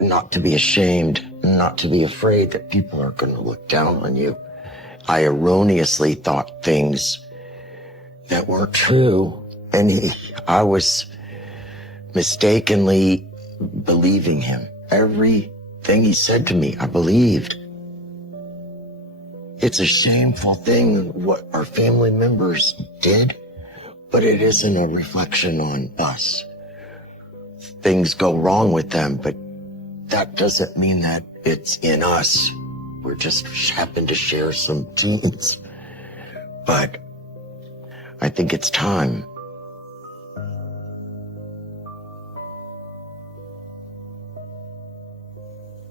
not to be ashamed, not to be afraid that people are going to look down on you. I erroneously thought things that weren't true, and I was mistakenly believing him. Everything he said to me, I believed. It's a shameful thing what our family members did, but it isn't a reflection on us. Things go wrong with them, but that doesn't mean that it's in us. We're just happen to share some genes. But I think it's time.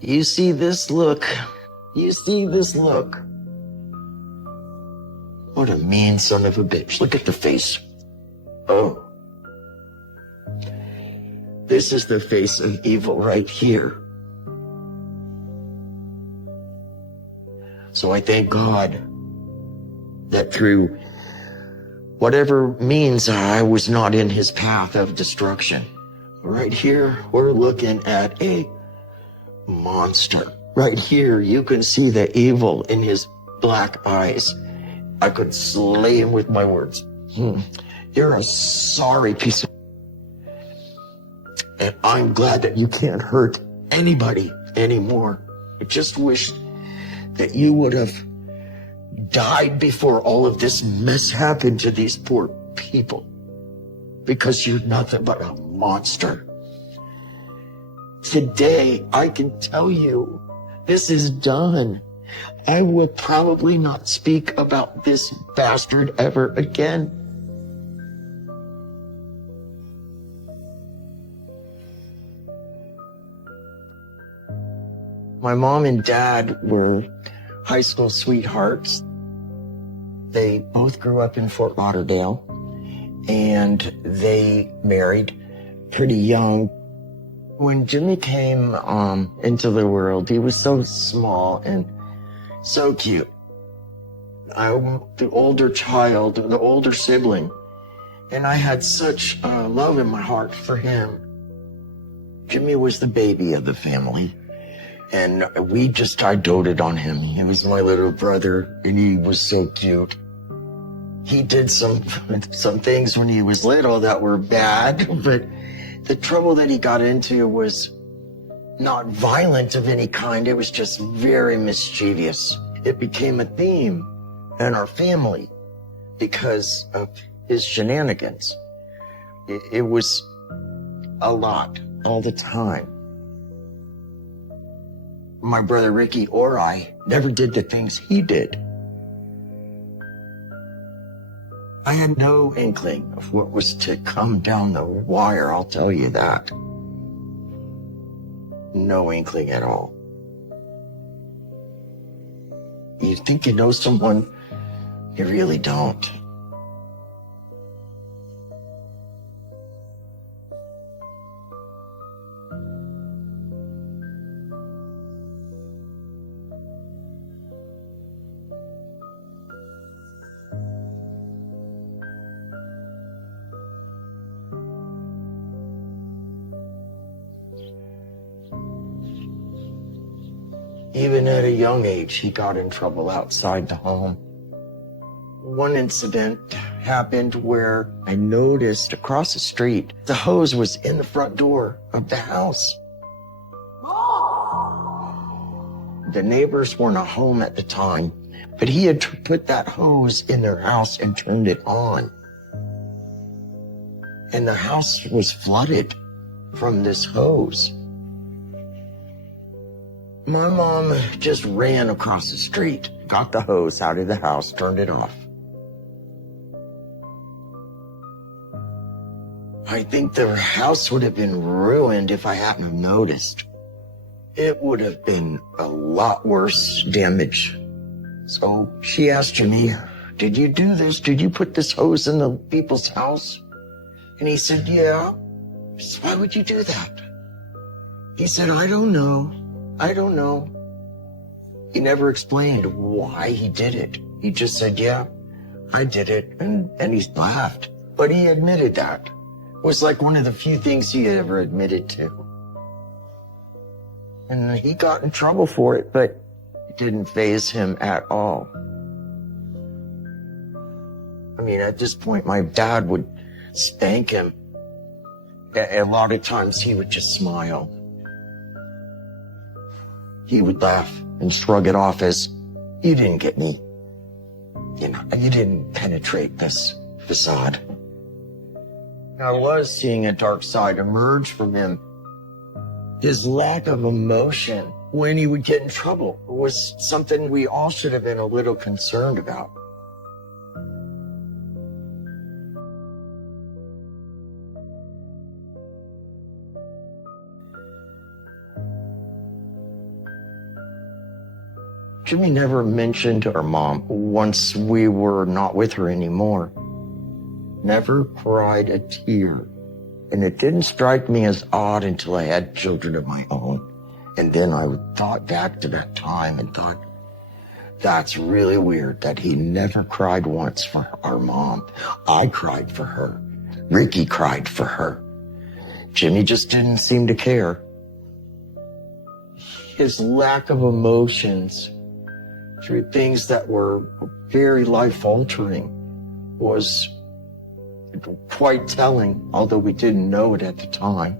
You see this look? You see this look? What a mean son of a bitch. Look at the face. Oh. This is the face of evil right here. So I thank God that through whatever means I was not in his path of destruction. Right here, we're looking at a monster. Right here, you can see the evil in his black eyes. I could slay him with my words. You're a sorry piece of... And I'm glad that you can't hurt anybody anymore. I just wish that you would have died before all of this mess happened to these poor people. Because you're nothing but a monster. Today, I can tell you, this is done. I will probably not speak about this bastard ever again. My mom and dad were high school sweethearts. They both grew up in Fort Lauderdale, and they married pretty young. When Jimmy came into the world, he was so small and so cute. I'm the older child, the older sibling, and I had such love in my heart for him. Jimmy was the baby of the family, and I doted on him. He was my little brother, and he was so cute. He did some things when he was little that were bad, but the trouble that he got into was not violent of any kind. It was just very mischievous. It became a theme in our family because of his shenanigans. It was a lot, all the time. My brother Ricky or I never did the things he did. I had no inkling of what was to come down the wire, I'll tell you that. No inkling at all. You think you know someone, you really don't. Even at a young age, he got in trouble outside the home. One incident happened where I noticed across the street, the hose was in the front door of the house. The neighbors weren't at home at the time, but he had put that hose in their house and turned it on. And the house was flooded from this hose. My mom just ran across the street, got the hose out of the house, turned it off. I think the house would have been ruined if I hadn't have noticed. It would have been a lot worse damage. So she asked me, did you do this? Did you put this hose in the people's house? And he said, yeah. She said, why would you do that? He said, I don't know. I don't know. He never explained why he did it. He just said, yeah, I did it. And he laughed. But he admitted that. It was like one of the few things he had ever admitted to. And he got in trouble for it, but it didn't faze him at all. I mean, at this point, my dad would spank him. A lot of times he would just smile. He would laugh and shrug it off as, you didn't get me. You know, you didn't penetrate this facade. I was seeing a dark side emerge from him. His lack of emotion when he would get in trouble was something we all should have been a little concerned about. Jimmy never mentioned our mom once we were not with her anymore. Never cried a tear. And it didn't strike me as odd until I had children of my own. And then I thought back to that time and thought, that's really weird that he never cried once for our mom. I cried for her. Ricky cried for her. Jimmy just didn't seem to care. His lack of emotions through things that were very life-altering was quite telling, although we didn't know it at the time.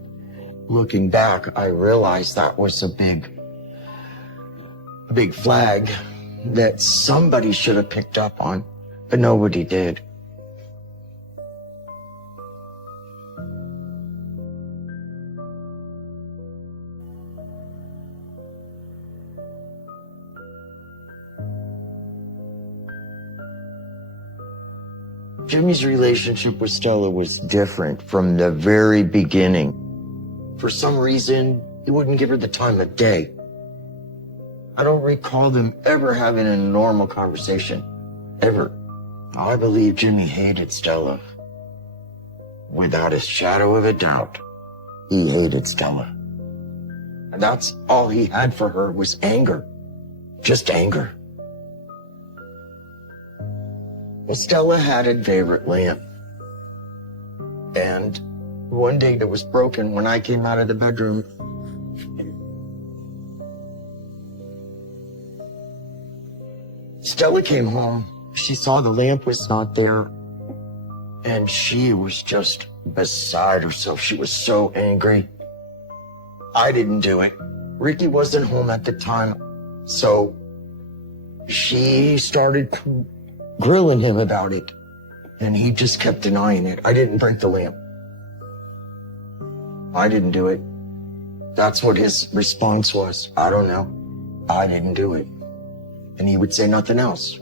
Looking back, I realized that was a big flag that somebody should have picked up on, but nobody did. Jimmy's relationship with Stella was different from the very beginning. For some reason, he wouldn't give her the time of day. I don't recall them ever having a normal conversation, ever. I believe Jimmy hated Stella. Without a shadow of a doubt, he hated Stella. And that's all he had for her was anger. Just anger. Well, Stella had a favorite lamp. And one day it was broken when I came out of the bedroom. Stella came home. She saw the lamp was not there. And she was just beside herself. She was so angry. I didn't do it. Ricky wasn't home at the time. So she started grilling him about it, and he just kept denying it. I didn't break the lamp. I didn't do it. That's what his response was. I don't know. I didn't do it. And he would say nothing else.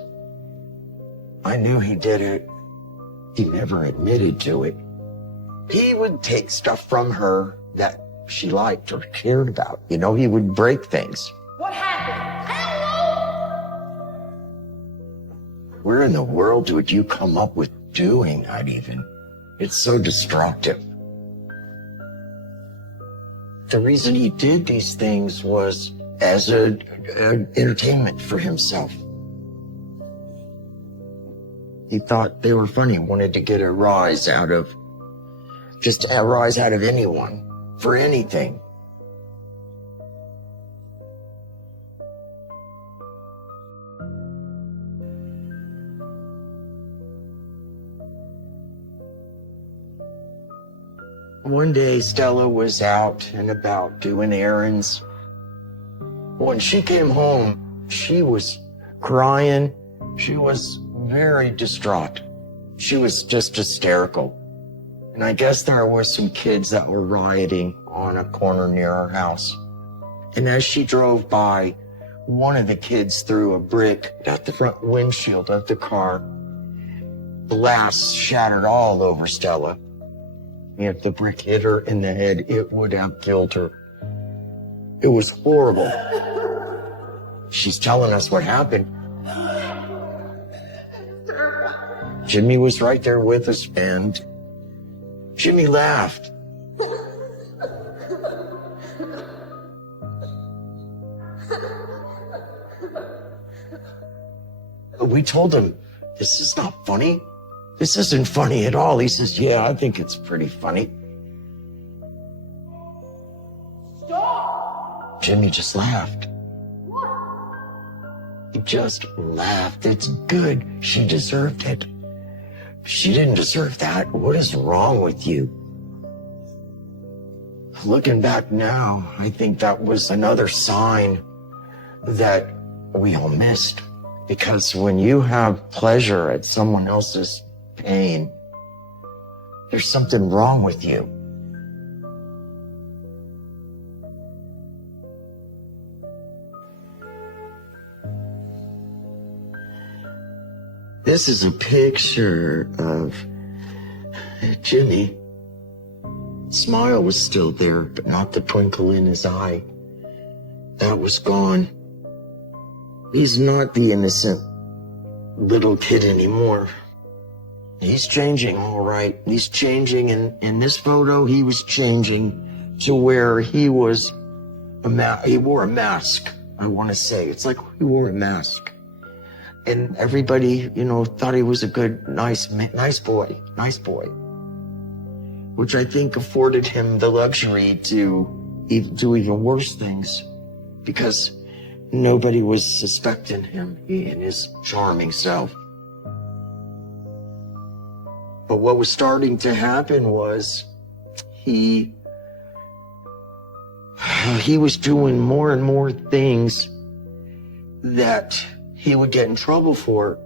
I knew he did it. He never admitted to it. He would take stuff from her that she liked or cared about. You know, he would break things. What happened? Where in the world would you come up with doing that even? It's so destructive. The reason he did these things was as an entertainment for himself. He thought they were funny, wanted to get a rise out of anyone, for anything. One day, Stella was out and about doing errands. When she came home, she was crying. She was very distraught. She was just hysterical. And I guess there were some kids that were rioting on a corner near our house. And as she drove by, one of the kids threw a brick at the front windshield of the car. Glass shattered all over Stella. If the brick hit her in the head, it would have killed her. It was horrible. She's telling us what happened. Jimmy was right there with us, and Jimmy laughed. We told him, this is not funny. This isn't funny at all. He says, yeah, I think it's pretty funny. Stop! Jimmy just laughed. He just laughed. It's good. She deserved it. She didn't deserve that. What is wrong with you? Looking back now, I think that was another sign that we all missed. Because when you have pleasure at someone else's pain, there's something wrong with you. This is a picture of Jimmy. Smile was still there, but not the twinkle in his eye. That was gone. He's not the innocent little kid anymore. He's changing, all right. He's changing, and in this photo, he was changing to where he was he wore a mask, I want to say. It's like he wore a mask. And everybody, thought he was a good, nice boy. Which I think afforded him the luxury to do even worse things because nobody was suspecting him, he and his charming self. But what was starting to happen was he was doing more and more things that he would get in trouble for,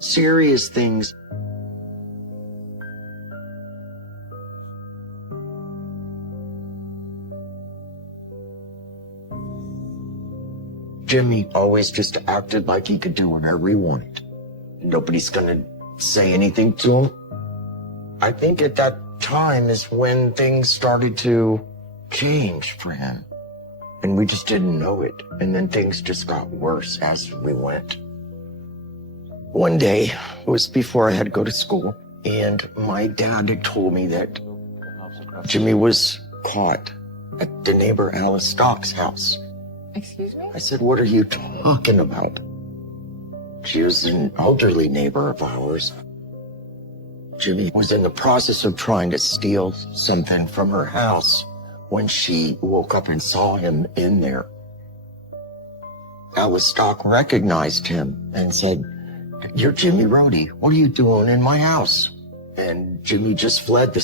serious things. Jimmy always just acted like he could do whatever he wanted. Nobody's gonna say anything to him. I think at that time is when things started to change for him. And we just didn't know it. And then things just got worse as we went. One day, it was before I had to go to school, and my dad had told me that Jimmy was caught at the neighbor Alice Stock's house. Excuse me? I said, what are you talking about? She was an elderly neighbor of ours. Jimmy was in the process of trying to steal something from her house when she woke up and saw him in there. Alice Stock recognized him and said, "You're Jimmy Rhodey. What are you doing in my house?" And Jimmy just fled.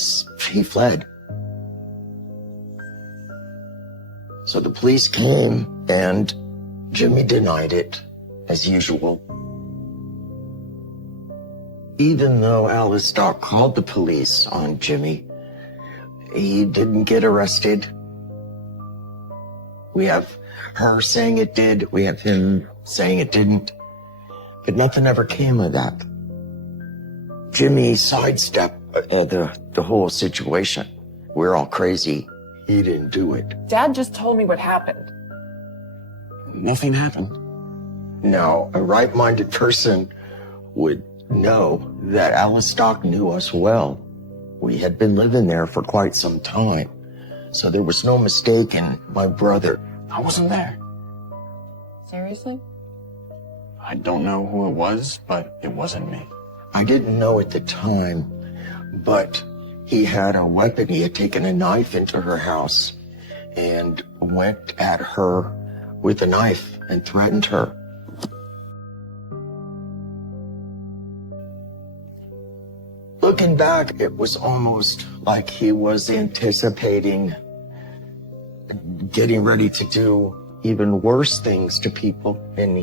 He fled. So the police came and Jimmy denied it, as usual. Even though Alice Stock called the police on Jimmy, he didn't get arrested. We have her saying it did. We have him saying it didn't. But nothing ever came of that. Jimmy sidestepped the whole situation. We're all crazy. He didn't do it. Dad just told me what happened. Nothing happened. Now, a right-minded person would know that Alice Stock knew us well. We had been living there for quite some time. So there was no mistake in my brother. I wasn't there. Seriously? I don't know who it was, but it wasn't me. I didn't know at the time, but he had a weapon. He had taken a knife into her house and went at her with a knife and threatened her. Looking back, it was almost like he was anticipating getting ready to do even worse things to people. And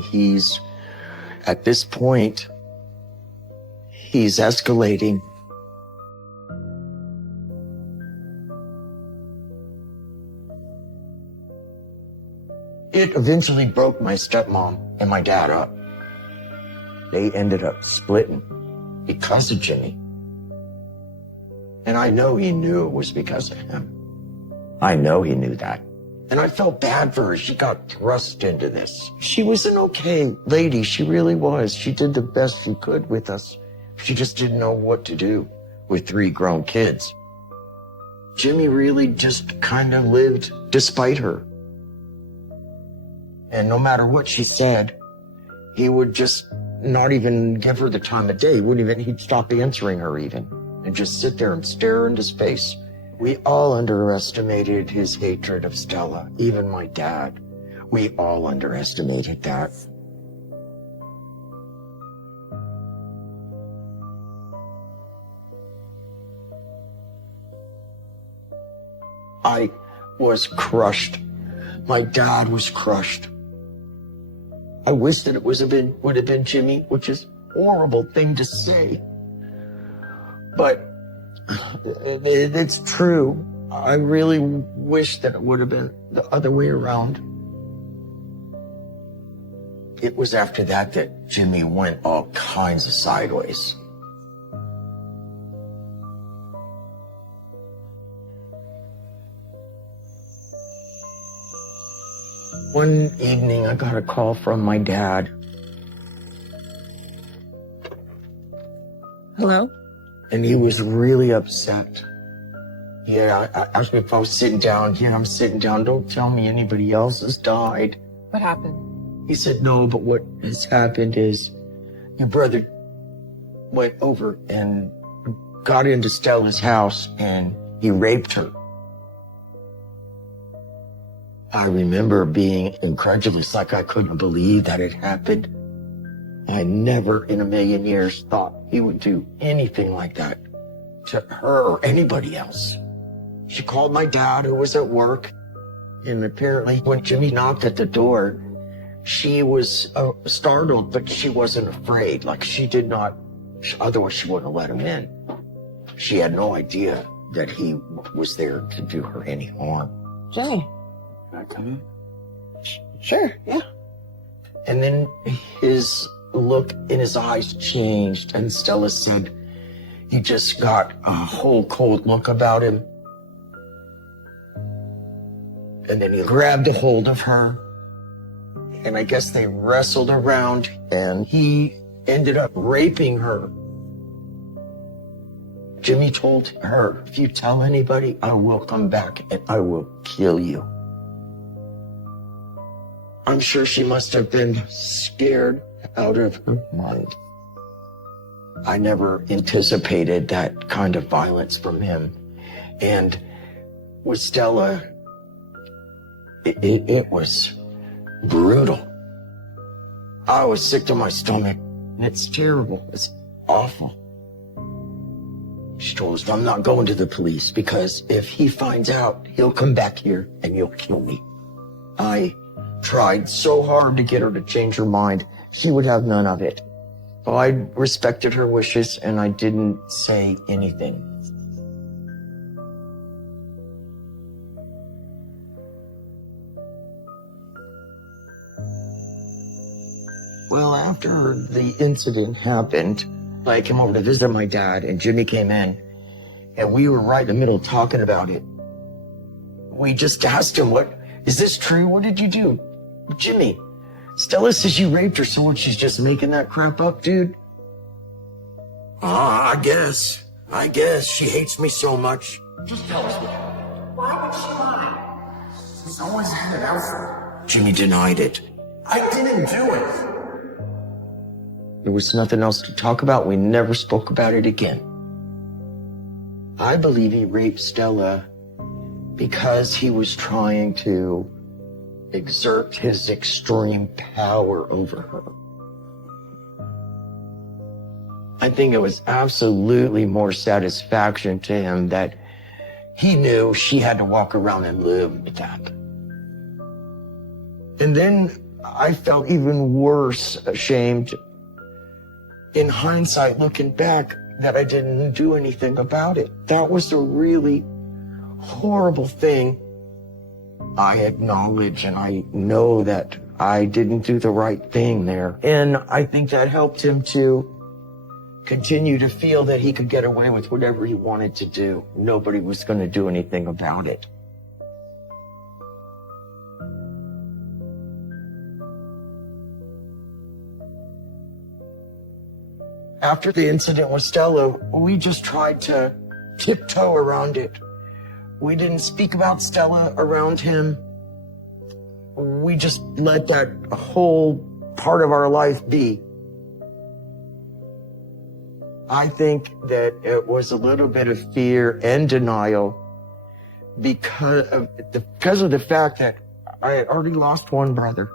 at this point, he's escalating. It eventually broke my stepmom and my dad up. They ended up splitting because of Jimmy. And I know he knew it was because of him. I know he knew that. And I felt bad for her. She got thrust into this. She was an okay lady. She really was. She did the best she could with us. She just didn't know what to do with 3 grown kids. Jimmy really just kind of lived despite her. And no matter what she said, he would just not even give her the time of day. He'd stop answering her even and just sit there and stare into space. We all underestimated his hatred of Stella, even my dad. We all underestimated that. I was crushed. My dad was crushed. I wish that it would have been Jimmy, which is a horrible thing to say. But it's true. I really wish that it would have been the other way around. It was after that that Jimmy went all kinds of sideways. One evening, I got a call from my dad. Hello? And he was really upset. Yeah, I asked me if I was sitting down. Yeah, I'm sitting down. Don't tell me anybody else has died. What happened? He said, no, but what has happened is your brother went over and got into Stella's house and he raped her. I remember being incredulous, like I couldn't believe that it happened. I never in a million years thought he would do anything like that to her or anybody else. She called my dad, who was at work, and apparently when Jimmy knocked at the door, she was startled, but she wasn't afraid. Like she did not, otherwise she wouldn't have let him in. She had no idea that he was there to do her any harm. Jimmy. Can I come in? Sure, yeah. And then his look in his eyes changed, and Stella said he just got a whole cold look about him. And then he grabbed a hold of her, and I guess they wrestled around, and he ended up raping her. Jimmy told her, if you tell anybody, I will come back and I will kill you. I'm sure she must have been scared out of her mind. I never anticipated that kind of violence from him. And with Stella, it was brutal. I was sick to my stomach. It's terrible. It's awful. She told us, I'm not going to the police because if he finds out, he'll come back here and he'll kill me. I tried so hard to get her to change her mind. She would have none of it. So I respected her wishes and I didn't say anything. Well, after the incident happened, I came over to visit my dad and Jimmy came in and we were right in the middle talking about it. We just asked him, is this true? What did you do? Jimmy, Stella says you raped her, so what, she's just making that crap up, dude? I guess she hates me so much. Just tell us why would she lie? She's always had it out for her. Jimmy denied it. I didn't do it. There was nothing else to talk about. We never spoke about it again. I believe he raped Stella because he was trying to exert his extreme power over her. I think it was absolutely more satisfaction to him that he knew she had to walk around and live with that. And then I felt even worse, ashamed, in hindsight, looking back, that I didn't do anything about it. That was a really horrible thing. I acknowledge and I know that I didn't do the right thing there. And I think that helped him to continue to feel that he could get away with whatever he wanted to do. Nobody was going to do anything about it. After the incident with Stella, we just tried to tiptoe around it. We didn't speak about Stella around him. We just let that whole part of our life be. I think that it was a little bit of fear and denial because of the fact that I had already lost one brother,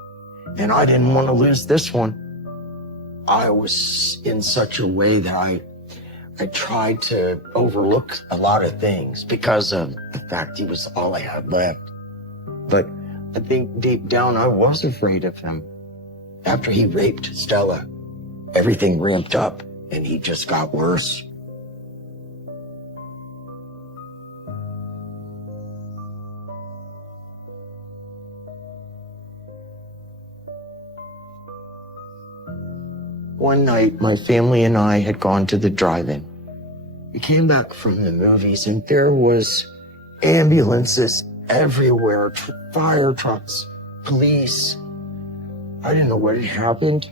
and I didn't want to lose this one. I was in such a way that I tried to overlook a lot of things because of the fact he was all I had left. But I think deep down I was afraid of him. After he raped Stella, everything ramped up and he just got worse. One night, my family and I had gone to the drive-in. We came back from the movies and there was ambulances everywhere, fire trucks, police. I didn't know what had happened.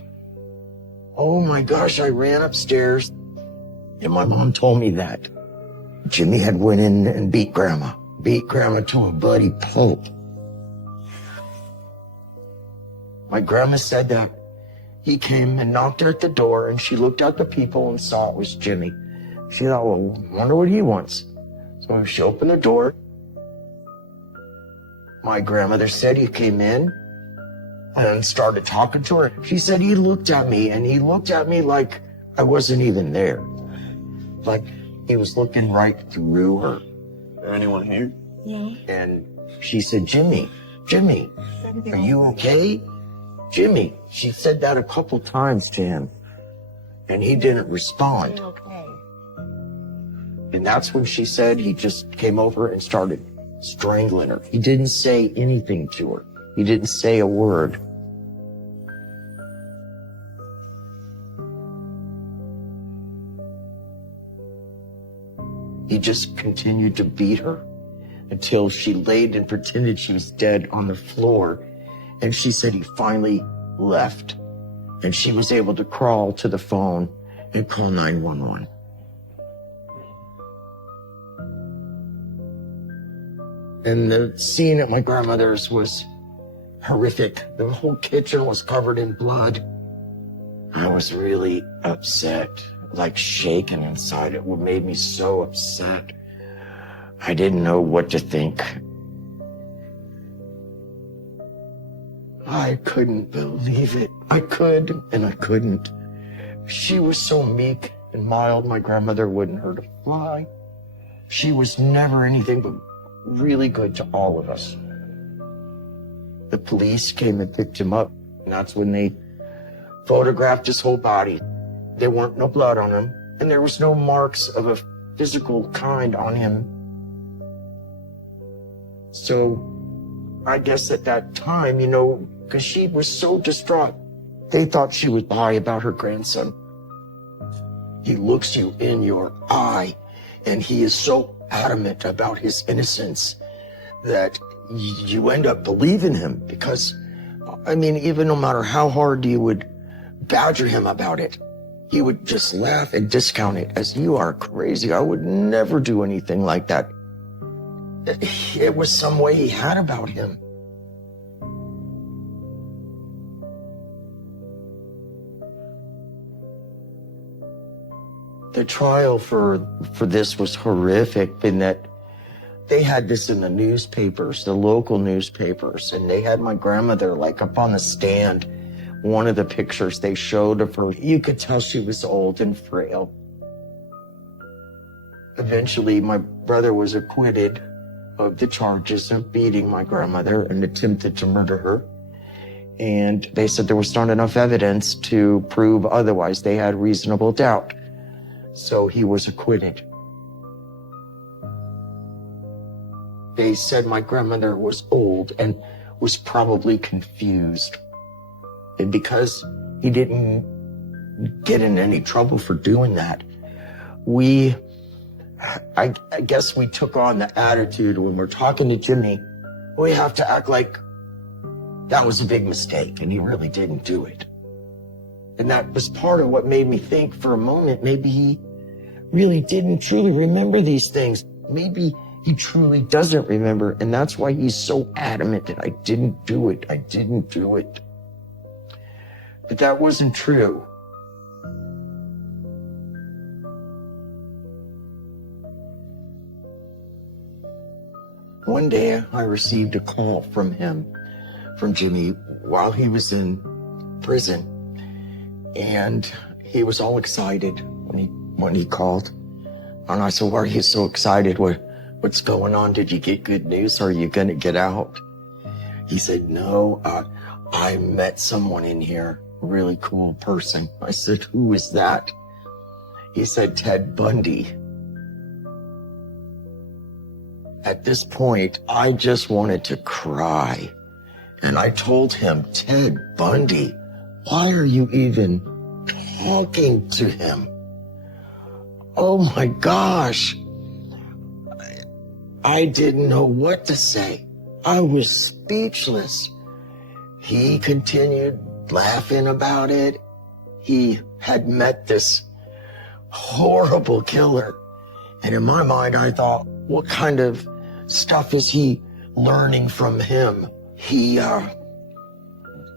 Oh my gosh, I ran upstairs and my mom told me that Jimmy had went in and beat Grandma to a bloody pulp. My grandma said that he came and knocked at the door and she looked at the people and saw it was Jimmy. She thought, well, I wonder what he wants. So she opened the door. My grandmother said he came in and started talking to her. She said he looked at me and he looked at me like I wasn't even there. Like he was looking right through her. Anyone here? Yeah. And she said, Jimmy, are you okay? Jimmy. She said that a couple times to him and he didn't respond. You're okay. And that's when she said he just came over and started strangling her. He didn't say anything to her. He didn't say a word. He just continued to beat her until she laid and pretended she was dead on the floor. And she said he finally left and she was able to crawl to the phone and call 911. And the scene at my grandmother's was horrific. The whole kitchen was covered in blood. I was really upset, like shaking inside. It made me so upset. I didn't know what to think. I couldn't believe it. I could, and I couldn't. She was so meek and mild, my grandmother wouldn't hurt a fly. She was never anything but really good to all of us. The police came and picked him up, and that's when they photographed his whole body. There weren't no blood on him, and there was no marks of a physical kind on him. So I guess at that time, because she was so distraught, they thought she would lie about her grandson. He looks you in your eye, and he is so adamant about his innocence that you end up believing him because, even no matter how hard you would badger him about it, he would just laugh and discount it as, you are crazy. I would never do anything like that. It was some way he had about him. The trial for this was horrific in that they had this in the newspapers, the local newspapers, and they had my grandmother like up on the stand. One of the pictures they showed of her, you could tell she was old and frail. Eventually, my brother was acquitted of the charges of beating my grandmother and attempted to murder her. And they said there was not enough evidence to prove otherwise. They had reasonable doubt. So he was acquitted. They said my grandmother was old and was probably confused. And because he didn't get in any trouble for doing that, I guess we took on the attitude when we're talking to Jimmy, we have to act like that was a big mistake and he really didn't do it. And that was part of what made me think for a moment, maybe he really didn't truly remember these things. Maybe he truly doesn't remember, and that's why he's so adamant that I didn't do it. But that wasn't true. One day I received a call from him from Jimmy while he was in prison. And he was all excited when he called. And I said, why are you so excited? What's going on? Did you get good news? Are you going to get out? He said, no, I met someone in here, a really cool person. I said, who is that? He said, Ted Bundy. At this point, I just wanted to cry. And I told him, Ted Bundy, why are you even talking to him? Oh my gosh. I didn't know what to say. I was speechless. He continued laughing about it. He had met this horrible killer. And in my mind, I thought, what kind of stuff is he learning from him? He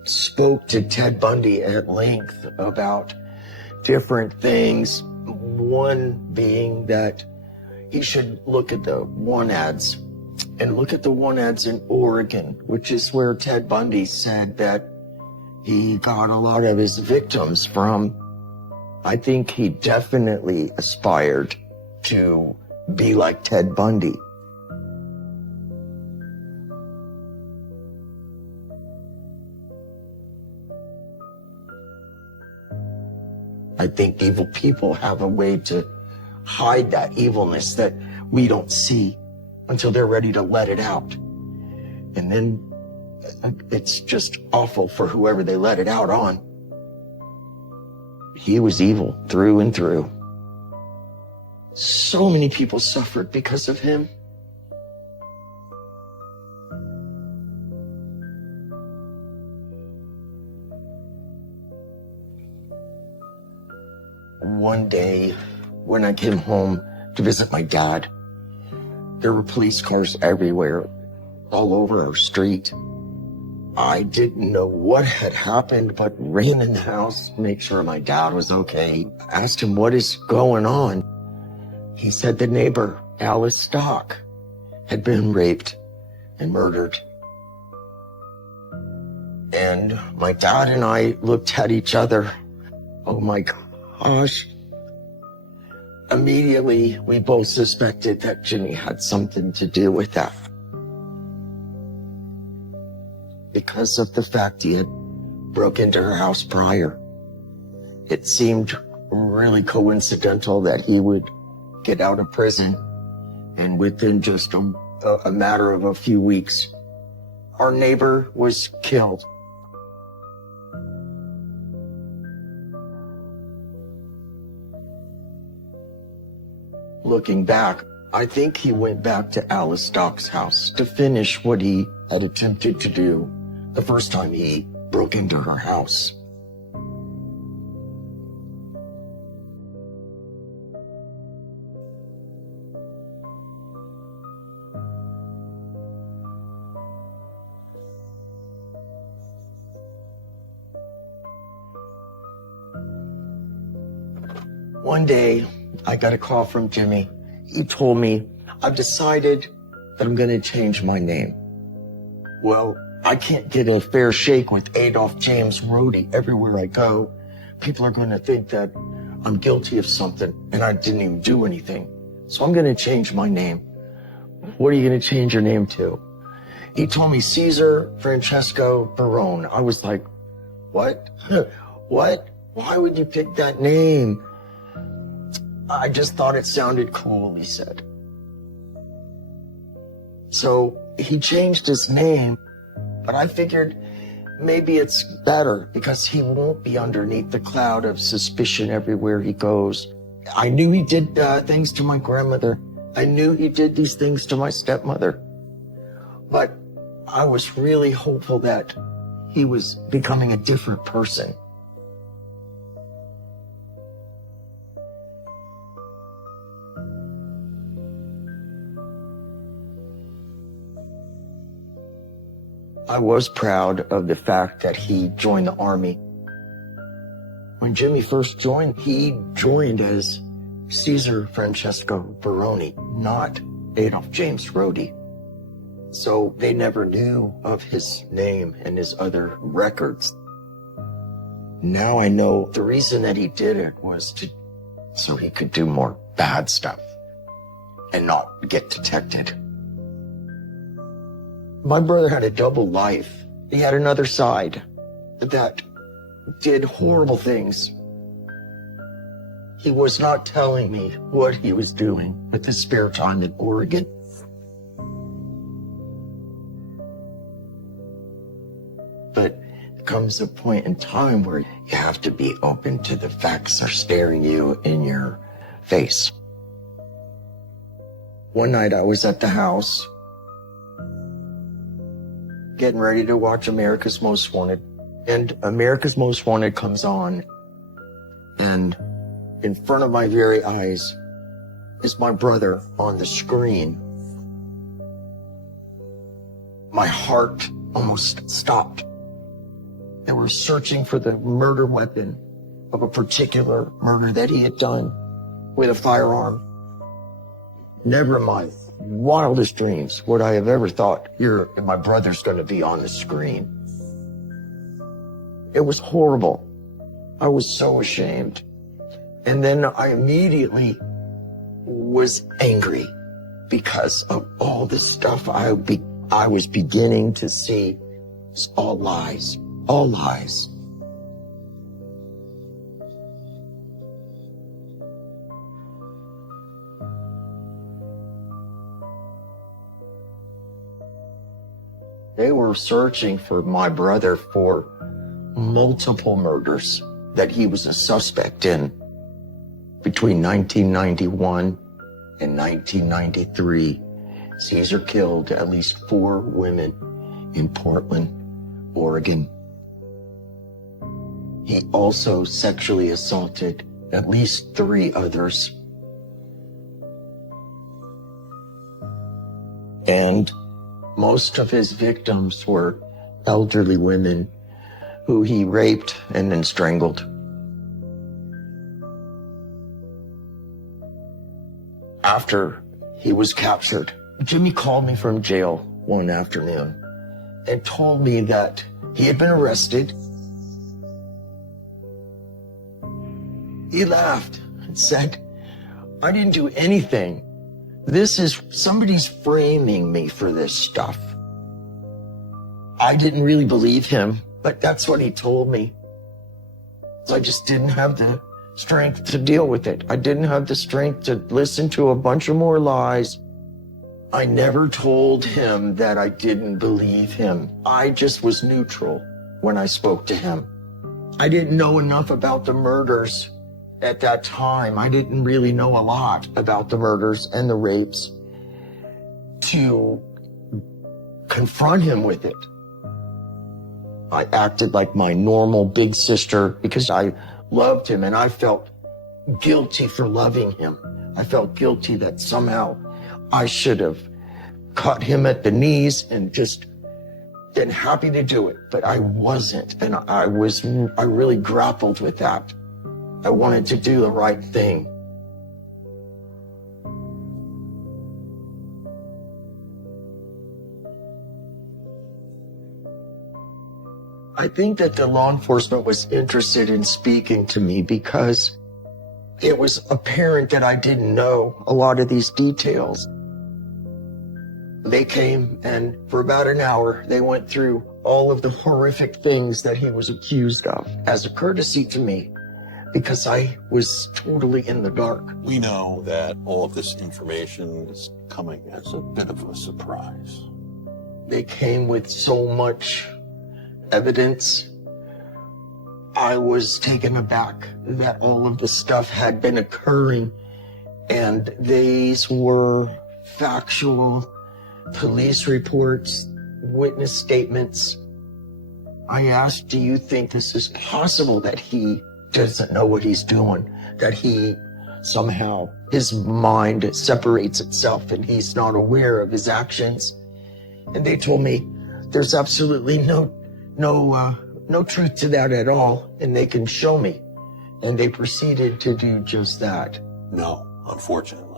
spoke to Ted Bundy at length about different things. One being that he should look at the want ads and look at the want ads in Oregon, which is where Ted Bundy said that he got a lot of his victims from. I think he definitely aspired to be like Ted Bundy. I think evil people have a way to hide that evilness that we don't see until they're ready to let it out. And then it's just awful for whoever they let it out on. He was evil through and through. So many people suffered because of him. One day, when I came home to visit my dad, there were police cars everywhere, all over our street. I didn't know what had happened, but ran in the house to make sure my dad was okay. Asked him, what is going on? He said the neighbor, Alice Stock, had been raped and murdered. And my dad and I looked at each other. Oh my gosh. Immediately, we both suspected that Jimmy had something to do with that. Because of the fact he had broke into her house prior. It seemed really coincidental that he would get out of prison, and within just a matter of a few weeks, our neighbor was killed. Looking back, I think he went back to Alice Stock's house to finish what he had attempted to do the first time he broke into her house. One day, I got a call from Jimmy. He told me, I've decided that I'm going to change my name. Well, I can't get a fair shake with Adolph James Rhodey everywhere I go. People are going to think that I'm guilty of something and I didn't even do anything. So I'm going to change my name. What are you going to change your name to? He told me Caesar Francesco Barone. I was like, what? What? Why would you pick that name? I just thought it sounded cool, he said. So he changed his name, but I figured maybe it's better because he won't be underneath the cloud of suspicion everywhere he goes. I knew he did things to my grandmother. I knew he did these things to my stepmother. But I was really hopeful that he was becoming a different person. I was proud of the fact that he joined the Army. When Jimmy first joined, he joined as Caesar Francesco Barone, not Adolph James Rhodey. So they never knew of his name and his other records. Now I know the reason that he did it was so he could do more bad stuff and not get detected. My brother had a double life. He had another side that did horrible things. He was not telling me what he was doing with his spare time in Oregon. But there comes a point in time where you have to be open to the facts are staring you in your face. One night I was at the house getting ready to watch America's Most Wanted, and America's Most Wanted comes on, and in front of my very eyes is my brother on the screen. My heart almost stopped. They were searching for the murder weapon of a particular murder that he had done with a firearm. Never in my wildest dreams would I have ever thought, here, my brother's going to be on the screen. It was horrible. I was so ashamed. And then I immediately was angry because of all the stuff I was beginning to see. It's all lies. All lies. They were searching for my brother for multiple murders that he was a suspect in between 1991 and 1993. Caesar killed at least 4 women in Portland, Oregon. He also sexually assaulted at least 3 others. And most of his victims were elderly women who he raped and then strangled. After he was captured, Jimmy called me from jail one afternoon and told me that he had been arrested. He laughed and said, "I didn't do anything. Somebody's framing me for this stuff." I didn't really believe him, but that's what he told me. So I just didn't have the strength to deal with it. I didn't have the strength to listen to a bunch of more lies. I never told him that I didn't believe him. I just was neutral when I spoke to him. I didn't know enough about the murders at that time. I didn't really know a lot about the murders and the rapes to confront him with it. I acted like my normal big sister because I loved him and I felt guilty for loving him. I felt guilty that somehow I should have cut him at the knees and just been happy to do it, but I wasn't. And I really grappled with that. I wanted to do the right thing. I think that the law enforcement was interested in speaking to me because it was apparent that I didn't know a lot of these details. They came, and for about an hour, they went through all of the horrific things that he was accused of as a courtesy to me, because I was totally in the dark. We know that all of this information is coming as a bit of a surprise. They came with so much evidence. I was taken aback that all of the stuff had been occurring, and these were factual police reports, witness statements. I asked, do you think this is possible that he doesn't know what he's doing, that he somehow, his mind separates itself and he's not aware of his actions? And they told me there's absolutely no truth to that at all, and they can show me. And they proceeded to do just that. No, unfortunately.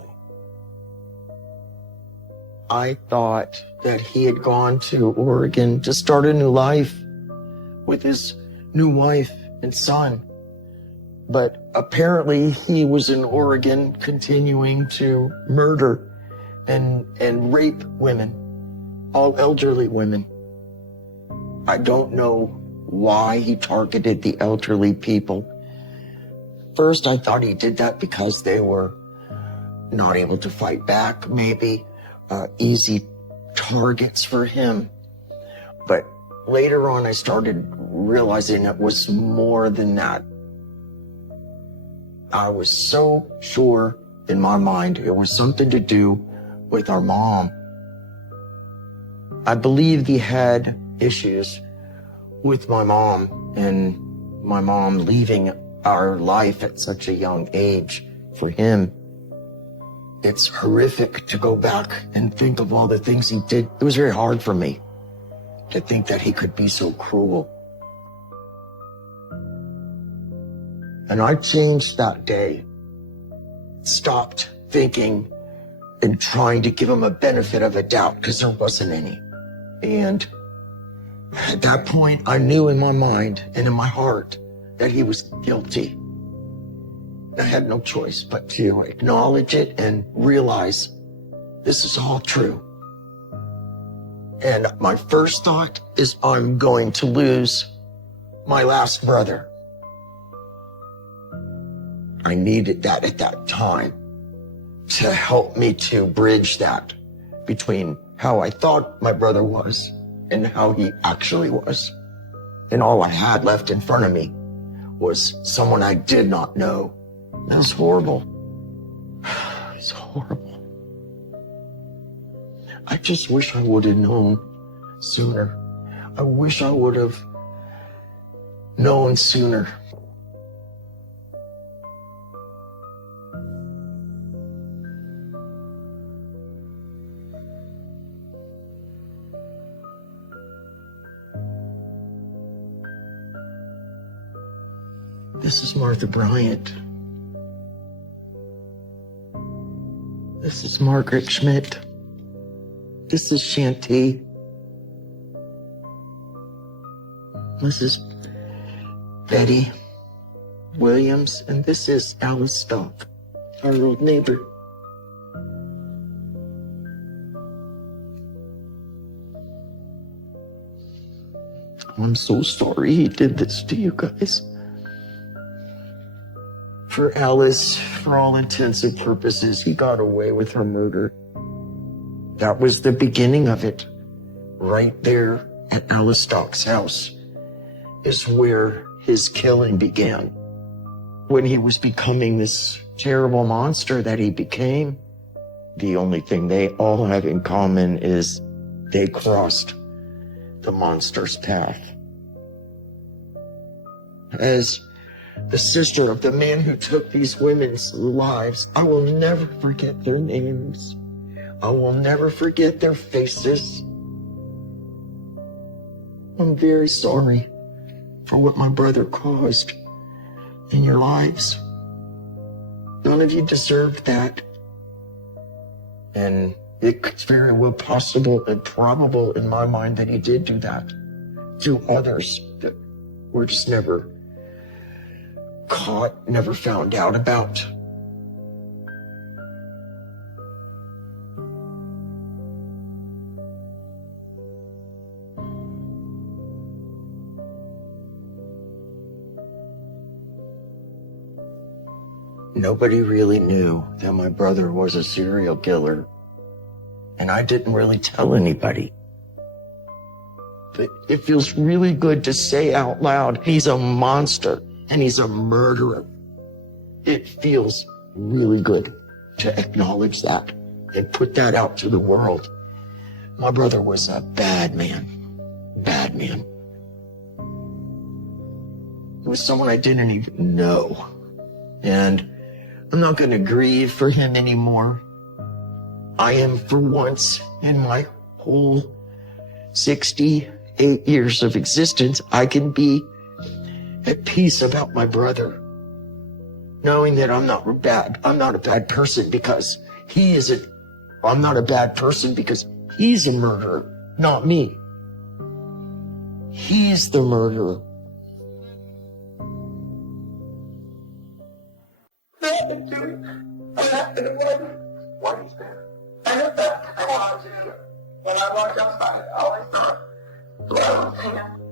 I thought that he had gone to Oregon to start a new life with his new wife and son. But apparently he was in Oregon continuing to murder and rape women, all elderly women. I don't know why he targeted the elderly people. First, I thought he did that because they were not able to fight back, maybe easy targets for him. But later on, I started realizing it was more than that. I was so sure in my mind it was something to do with our mom. I believed he had issues with my mom and my mom leaving our life at such a young age for him. It's horrific to go back and think of all the things he did. It was very hard for me to think that he could be so cruel. And I changed that day, stopped thinking and trying to give him a benefit of a doubt because there wasn't any. And at that point, I knew in my mind and in my heart that he was guilty. I had no choice but to acknowledge it and realize this is all true. And my first thought is I'm going to lose my last brother. I needed that at that time to help me to bridge that between how I thought my brother was and how he actually was. And all I had left in front of me was someone I did not know. That was horrible. It's horrible. I just wish I would have known sooner. I wish I would have known sooner. This is Martha Bryant. This is Margaret Schmidt. This is Shanty. This is Betty Williams, and this is Alice Stock, our old neighbor. I'm so sorry he did this to you guys. For Alice, for all intents and purposes, he got away with her murder. That was the beginning of it. Right there at Alice Stock's house is where his killing began. When he was becoming this terrible monster that he became, the only thing they all have in common is they crossed the monster's path. As the sister of the man who took these women's lives, I will never forget their names. I will never forget their faces. I'm very sorry for what my brother caused in your lives. None of you deserved that. And it's very well possible and probable in my mind that he did do that to others that were just never caught, never found out about. Nobody really knew that my brother was a serial killer, and I didn't really tell anybody. But it feels really good to say out loud, he's a monster. And he's a murderer. It feels really good to acknowledge that and put that out to the world. My brother was a bad man. Bad man. He was someone I didn't even know. And I'm not going to grieve for him anymore. I am, for once in my whole 68 years of existence, I can be at peace about my brother, knowing that I'm not a bad person because he is a I'm not a bad person because he's a murderer, not me. He's the murderer. When I walked outside, I always thought,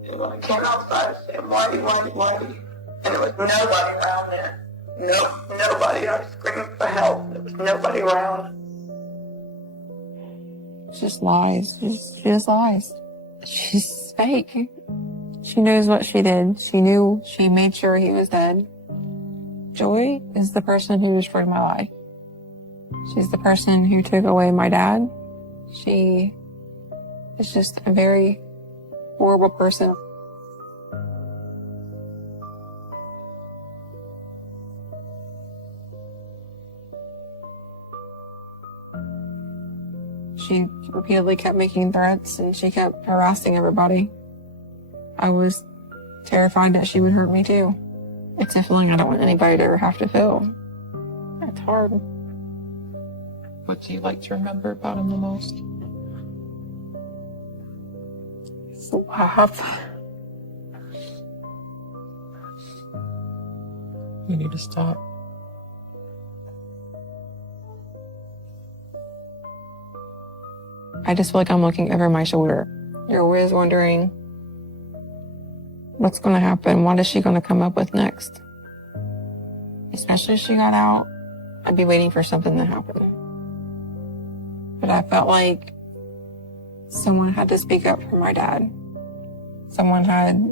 and when I came outside, I said, Whitey. And there was nobody around there. Nobody. I screamed for help. There was nobody around. She just lies. She just lies. She's fake. She knows what she did. She made sure he was dead. Joy is the person who destroyed my life. She's the person who took away my dad. She is just a very horrible person. She repeatedly kept making threats and she kept harassing everybody. I was terrified that she would hurt me too. It's a feeling I don't want anybody to ever have to feel. It's hard. What do you like to remember about him the most? His laugh. You need to stop. I just feel like I'm looking over my shoulder. You're always wondering, what's going to happen? What is she going to come up with next? Especially if she got out, I'd be waiting for something to happen. But I felt like someone had to speak up for my dad. Someone had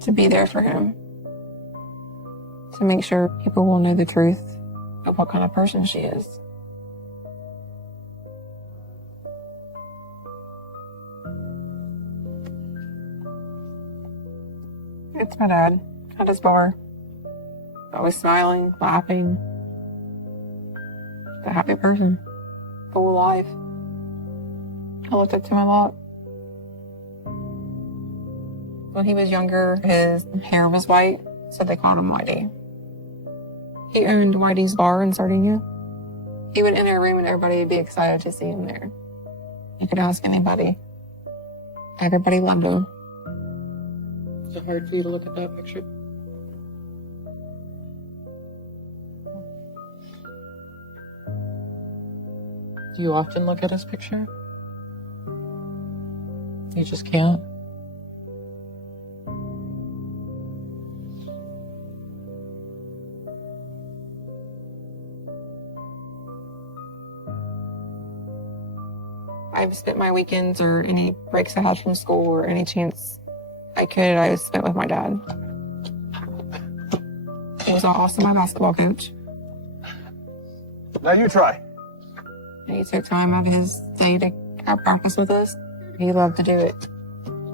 to be there for him. To make sure people will know the truth of what kind of person she is. It's my dad at his bar. Always smiling, laughing. A happy person. Full of life. I looked up to him a lot. When he was younger, his hair was white, so they called him Whitey. He owned Whitey's bar in Sardinia. He would enter a room and everybody would be excited to see him there. You could ask anybody. Everybody loved him. Is it hard for you to look at that picture? Do you often look at his picture? You just can't? I've spent my weekends or any breaks I had from school or any chance I was spent with my dad. He was also my basketball coach. Now you try. And he took time out of his day to have practice with us. He loved to do it.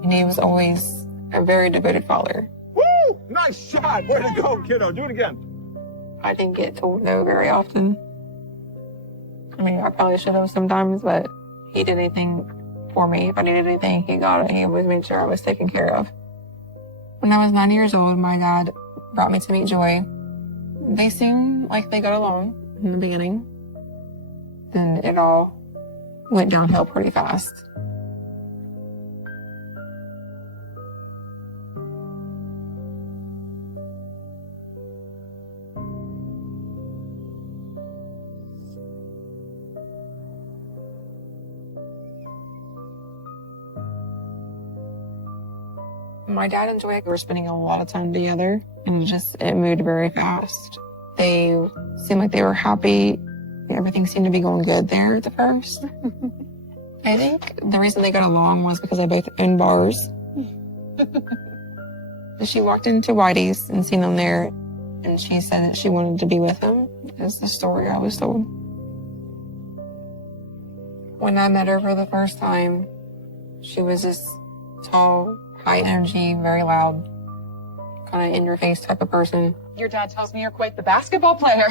And he was always a very devoted father. Woo! Nice shot! Way to go, kiddo. Do it again. I didn't get told no very often. I mean, I probably should have sometimes, but he did anything for me. If I needed anything, he got it. He always made sure I was taken care of. When I was 9 years old, my dad brought me to meet Joy. They seemed like they got along in the beginning. Then it all went downhill pretty fast. My dad and Joy were spending a lot of time together, and it moved very fast. They seemed like they were happy. Everything seemed to be going good there at the first. I think the reason they got along was because they both owned bars. She walked into Whitey's and seen him there, and she said that she wanted to be with him. Is the story I was told. When I met her for the first time, she was this tall, high energy, very loud, kind of in-your-face type of person. Your dad tells me you're quite the basketball player.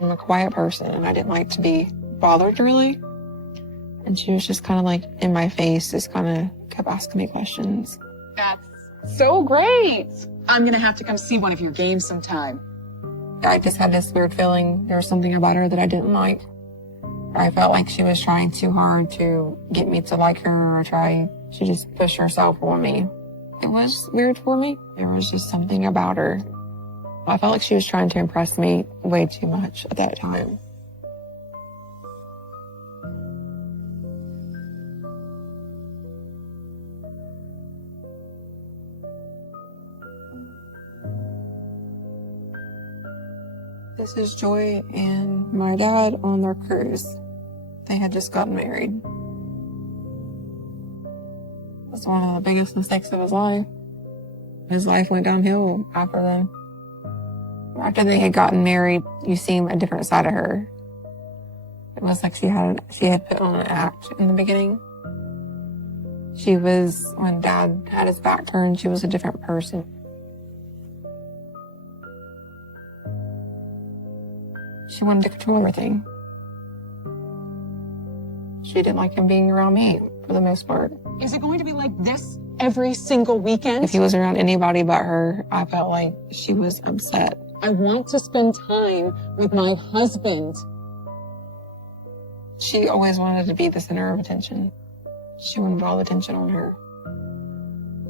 I'm a quiet person, and I didn't like to be bothered, really. And she was just kind of like in my face, just kind of kept asking me questions. That's so great. I'm going to have to come see one of your games sometime. I just had this weird feeling there was something about her that I didn't like. I felt like she was trying too hard to get me to like her or she just pushed herself on me. It was weird for me. There was just something about her. I felt like she was trying to impress me way too much at that time. This is Joy and my dad on their cruise. They had just gotten married. It was one of the biggest mistakes of his life. His life went downhill after then. After they had gotten married, you see a different side of her. It was like she had put on an act in the beginning. When Dad had his back turned, she was a different person. She wanted to control everything. She didn't like him being around me, for the most part. Is it going to be like this every single weekend? If he was around anybody but her, I felt like she was upset. I want to spend time with my husband. She always wanted to be the center of attention. She wanted all the attention on her.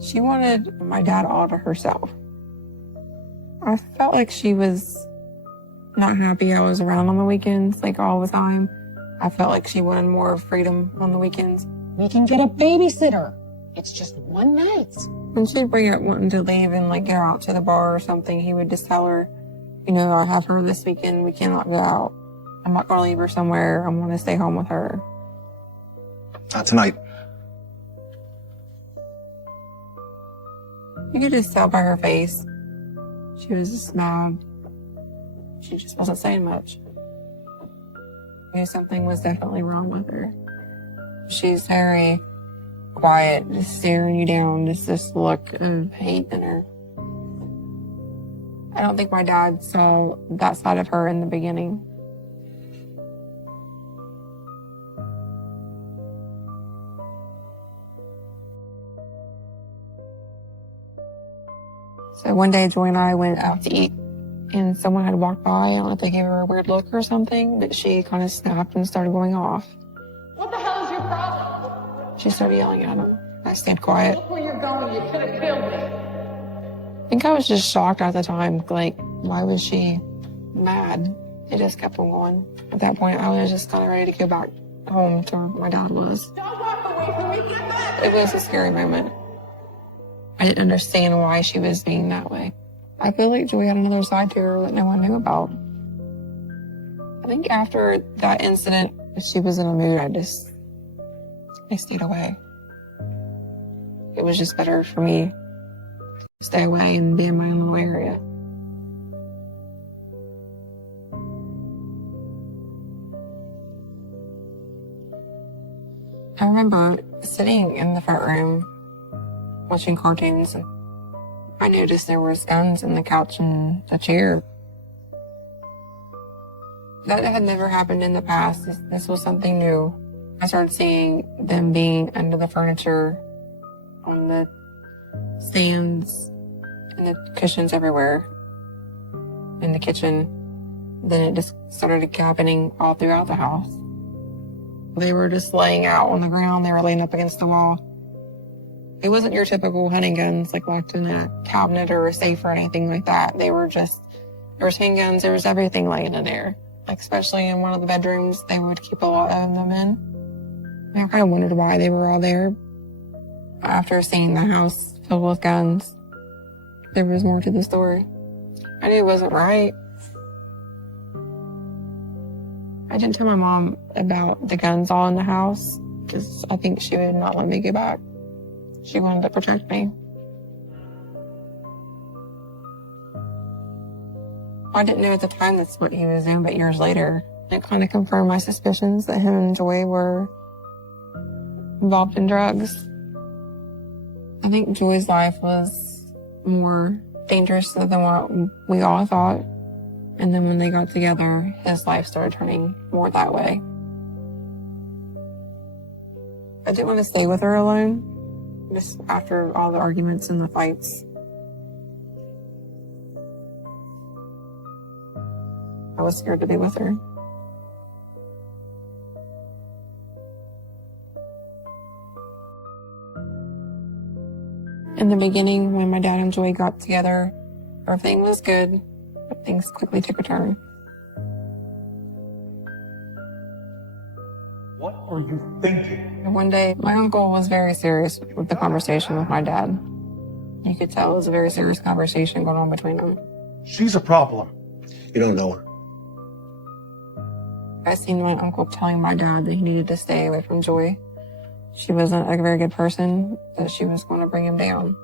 She wanted my dad all to herself. I felt like she was not happy I was around on the weekends, like all the time. I felt like she wanted more freedom on the weekends. We can get a babysitter. It's just one night. When she'd bring up wanting to leave and like get her out to the bar or something, he would just tell her, I have her this weekend. We cannot go out. I'm not going to leave her somewhere. I want to stay home with her. Not tonight. You could just tell by her face. She was just mad. She just wasn't saying much. I knew something was definitely wrong with her. She's very quiet, just staring you down, just this look of hate in her. I don't think my dad saw that side of her in the beginning. So one day, Joy and I went out to eat, and someone had walked by. I don't know if they gave her a weird look or something, but she kind of snapped and started going off. What the hell is your problem? She started yelling at him. I stayed quiet. Look where you're going. You could have killed me. I think I was just shocked at the time. Like, why was she mad? It just kept on going. At that point, I was just kind of ready to go back home to where my dad was. Don't walk away from me. Get back. It was a scary moment. I didn't understand why she was being that way. I feel like Joy had another side to her that no one knew about. I think after that incident, she was in a mood. I stayed away. It was just better for me to stay away and be in my own little area. I remember sitting in the front room watching cartoons, and I noticed there was guns in the couch and the chair. That had never happened in the past. This was something new. I started seeing them being under the furniture, on the stands, and the cushions everywhere, in the kitchen. Then it just started happening all throughout the house. They were just laying out on the ground. They were laying up against the wall. It wasn't your typical hunting guns, like locked in a cabinet or a safe or anything like that. They were just, there was handguns, there was everything laying in there. Like, especially in one of the bedrooms, they would keep a lot of them in. I kind of wondered why they were all there. After seeing the house filled with guns, there was more to the story. I knew it wasn't right. I didn't tell my mom about the guns all in the house because I think she would not let me go back. She wanted to protect me. I didn't know at the time that's what he was doing, but years later, it kind of confirmed my suspicions that him and Joy were involved in drugs. I think Joy's life was more dangerous than what we all thought. And then when they got together, his life started turning more that way. I didn't want to stay with her alone. Just after all the arguments and the fights. I was scared to be with her. In the beginning, when my dad and Joy got together, everything was good, but things quickly took a turn. What are you thinking? And one day, my uncle was very serious with the conversation with my dad. You could tell it was a very serious conversation going on between them. She's a problem. You don't know her. I seen my uncle telling my dad that he needed to stay away from Joy. She wasn't a very good person, that she was going to bring him down.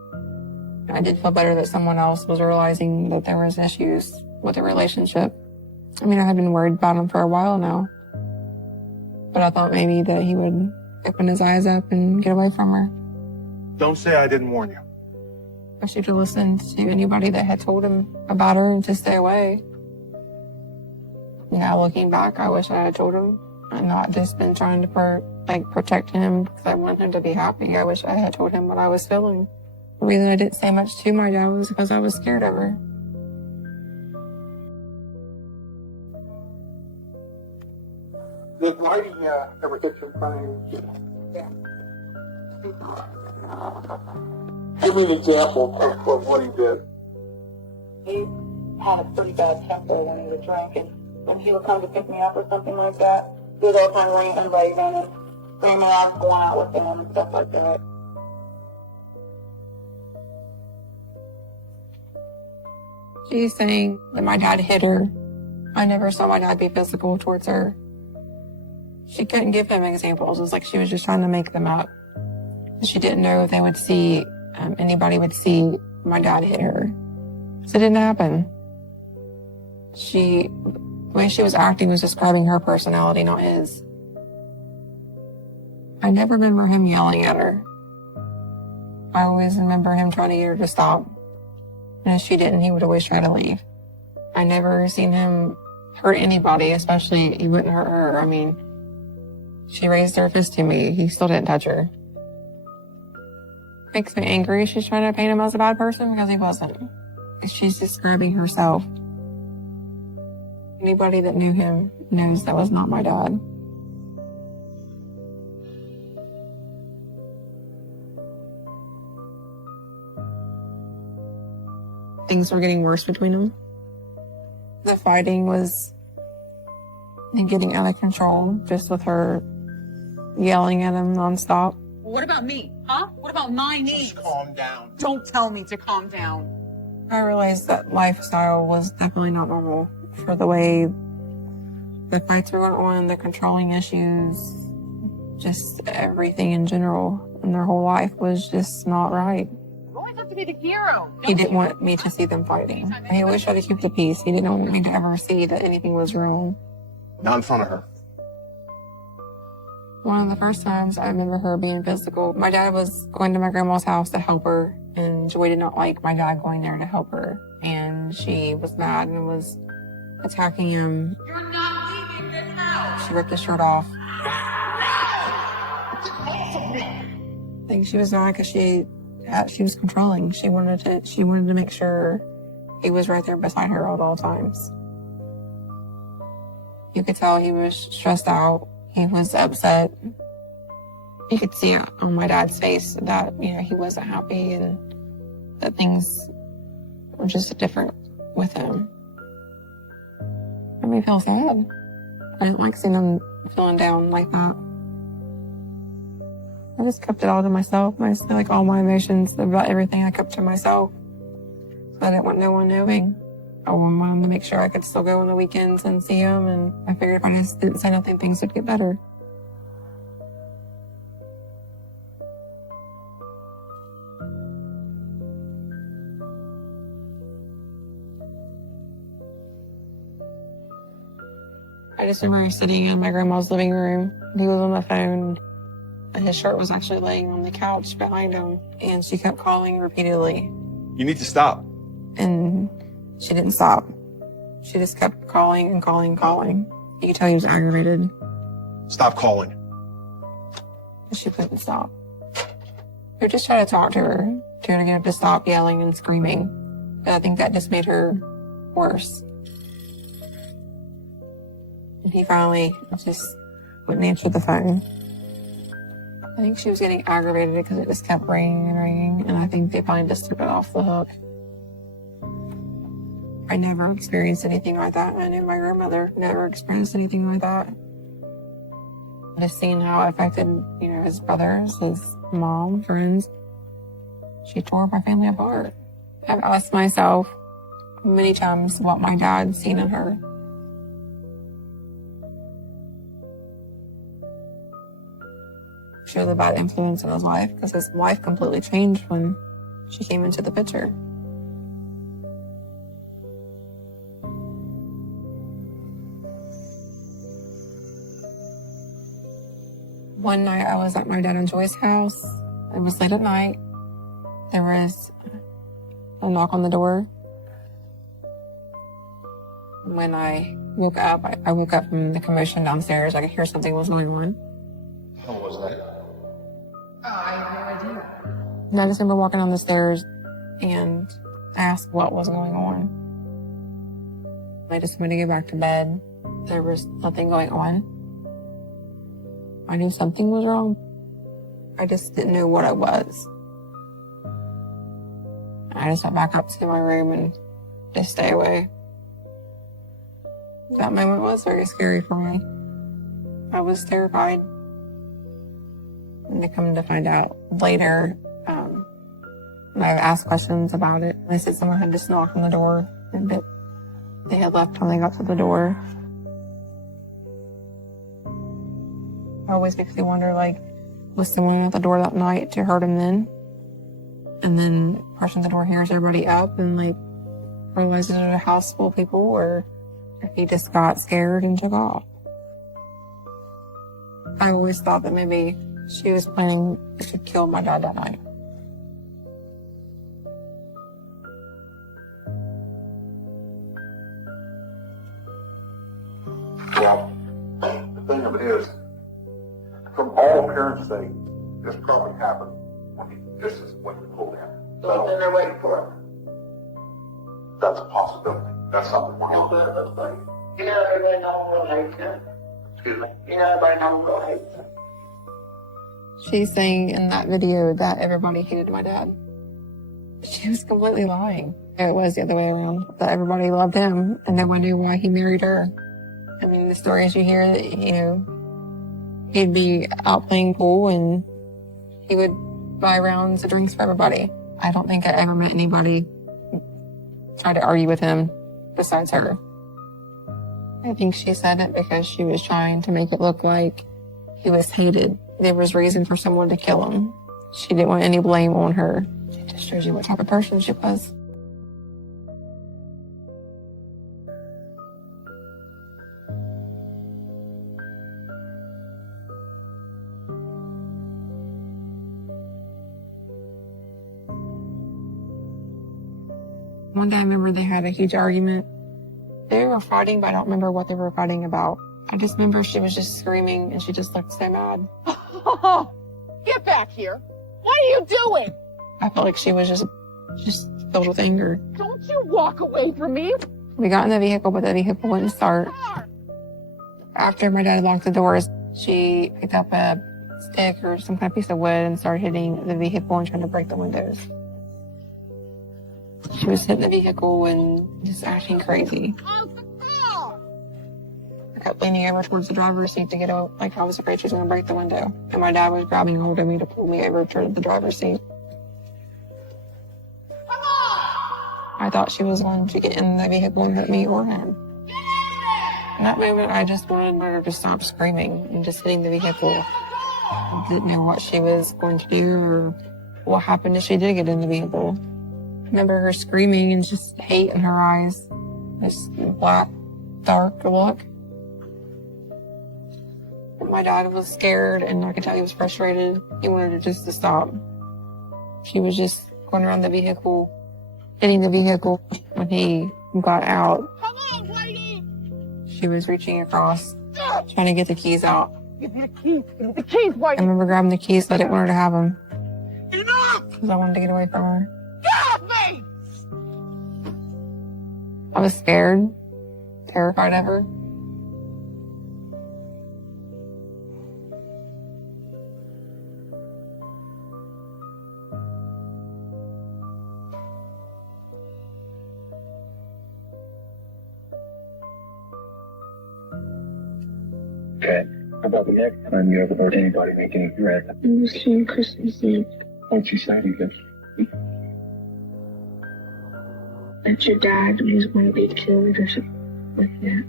I did feel better that someone else was realizing that there was issues with the relationship. I mean, I had been worried about him for a while now. But I thought maybe that he would open his eyes up and get away from her. Don't say I didn't warn you. I should have listened to anybody that had told him about her and to stay away. Now, looking back, I wish I had told him and not just been trying to protect him because I want him to be happy. I wish I had told him what I was feeling. The reason I didn't say much to my dad was because I was scared of her. Did Whitey ever get you in front of you? Yeah. Give me an example of what he did. He had a pretty bad temper when he would drink, and when he would come to pick me up or something like that, he was all kind of ranting and raving and screaming I was going out with him and stuff like that. She's saying that my dad hit her. I never saw my dad be physical towards her. She couldn't give him examples. It was like she was just trying to make them up. She didn't know if they would see, anybody would see my dad hit her. So it didn't happen. The way she was acting was describing her personality, not his. I never remember him yelling at her. I always remember him trying to get her to stop. And if she didn't, he would always try to leave. I never seen him hurt anybody, especially he wouldn't hurt her. I mean, she raised her fist to me. He still didn't touch her. Makes me angry. She's trying to paint him as a bad person because he wasn't. She's describing herself. Anybody that knew him knows that was not my dad. Things were getting worse between them. The fighting was getting out of control, just with her yelling at him nonstop. What about me? Huh? What about my needs? Just calm down. Don't tell me to calm down. I realized that lifestyle was definitely not normal for the way the fights were going on, the controlling issues, just everything in general. And their whole life was just not right. You always have to be the hero. He didn't want me to see them fighting. He always tried to keep the peace. He didn't want me to ever see that anything was wrong. Not in front of her. One of the first times I remember her being physical, my dad was going to my grandma's house to help her, and Joy did not like my dad going there to help her. And she was mad and was attacking him. You're not leaving this house. She ripped his shirt off. I think she was mad because she was controlling. She wanted to make sure he was right there beside her at all times. You could tell he was stressed out. He was upset. You could see it on my dad's face that, he wasn't happy and that things were just different with him. It made me feel sad. I didn't like seeing him feeling down like that. I just kept it all to myself. I just feel like all my emotions about everything I kept to myself. So I didn't want no one knowing. I wanted to make sure I could still go on the weekends and see him, and I figured if I just didn't say nothing, things would get better. I just remember sitting in my grandma's living room. He was on the phone, and his shirt was actually laying on the couch behind him, and she kept calling repeatedly. You need to stop. And she didn't stop. She just kept calling and calling and calling. You could tell he was aggravated. Stop calling. She couldn't stop. We just tried to talk to her to get her to stop yelling and screaming. But I think that just made her worse. And he finally just wouldn't answer the phone. I think she was getting aggravated because it just kept ringing and ringing, and I think they finally just took it off the hook. I never experienced anything like that. I knew my grandmother never experienced anything like that. Just seeing how it affected, his brothers, his mom, friends. She tore my family apart. I've asked myself many times what my dad seen in her. She was a bad influence in his life because his life completely changed when she came into the picture. One night I was at my dad and Joy's house. It was late at night. There was a knock on the door. When I woke up, I woke up from the commotion downstairs. I could hear something was going on. What was that? I have no idea. And I just remember walking down the stairs and I asked what was going on. I just went to get back to bed. There was nothing going on. I knew something was wrong. I just didn't know what it was. I just went back up to my room and just stay away. That moment was very scary for me. I was terrified. And to come to find out later, I asked questions about it. They said someone had just knocked on the door and that they had left when they got to the door. It always makes me wonder, was someone at the door that night to hurt him then? And then the person at the door hears everybody up and, realizes there's a house full of people, or if he just got scared and took off. I always thought that maybe she was planning to kill my dad that night. Well, the thing of it is, from all appearance, this probably happened when you pulled in. So then they're waiting for him. That's a possibility. That's something we're looking at. You know, everybody knows hates him. Excuse me? You know, everybody knows hates him. She's saying in that video that everybody hated my dad. She was completely lying. It was the other way around, that everybody loved him and no one knew why he married her. I mean, the stories you hear that, he'd be out playing pool and he would buy rounds of drinks for everybody. I don't think I ever met anybody try to argue with him besides her. I think she said it because she was trying to make it look like he was hated. There was reason for someone to kill him. She didn't want any blame on her. It just shows you what type of person she was. One day I remember they had a huge argument. They were fighting, but I don't remember what they were fighting about. I just remember she was just screaming and she just looked so mad. Get back here. What are you doing? I felt like she was just filled with anger. Don't you walk away from me. We got in the vehicle, but the vehicle wouldn't start. After my dad locked the doors, she picked up a stick or some kind of piece of wood and started hitting the vehicle and trying to break the windows. She was hitting the vehicle and just acting crazy. I kept leaning over towards the driver's seat to get out, like I was afraid she was going to break the window. And my dad was grabbing hold of me to pull me over to the driver's seat. I thought she was going to get in the vehicle and hurt me or him. In that moment, I just wanted her to stop screaming and just hitting the vehicle. I didn't know what she was going to do or what happened if she did get in the vehicle. I remember her screaming and just hate in her eyes. This black, dark look. My dad was scared and I could tell he was frustrated. He wanted it just to stop. She was just going around the vehicle, hitting the vehicle. When he got out, Come on, lady. she was reaching across, trying to get the keys out. Give me the keys. Give me the keys, I Whitey. remember grabbing the keys, but I didn't want her to have them. Enough. Because I wanted to get away from her. Get off me. I was scared, terrified of her. Okay. How about the next time you ever heard anybody make any threats? It was on Christmas Eve. What'd she say to you? That your dad was going to be killed or something like that.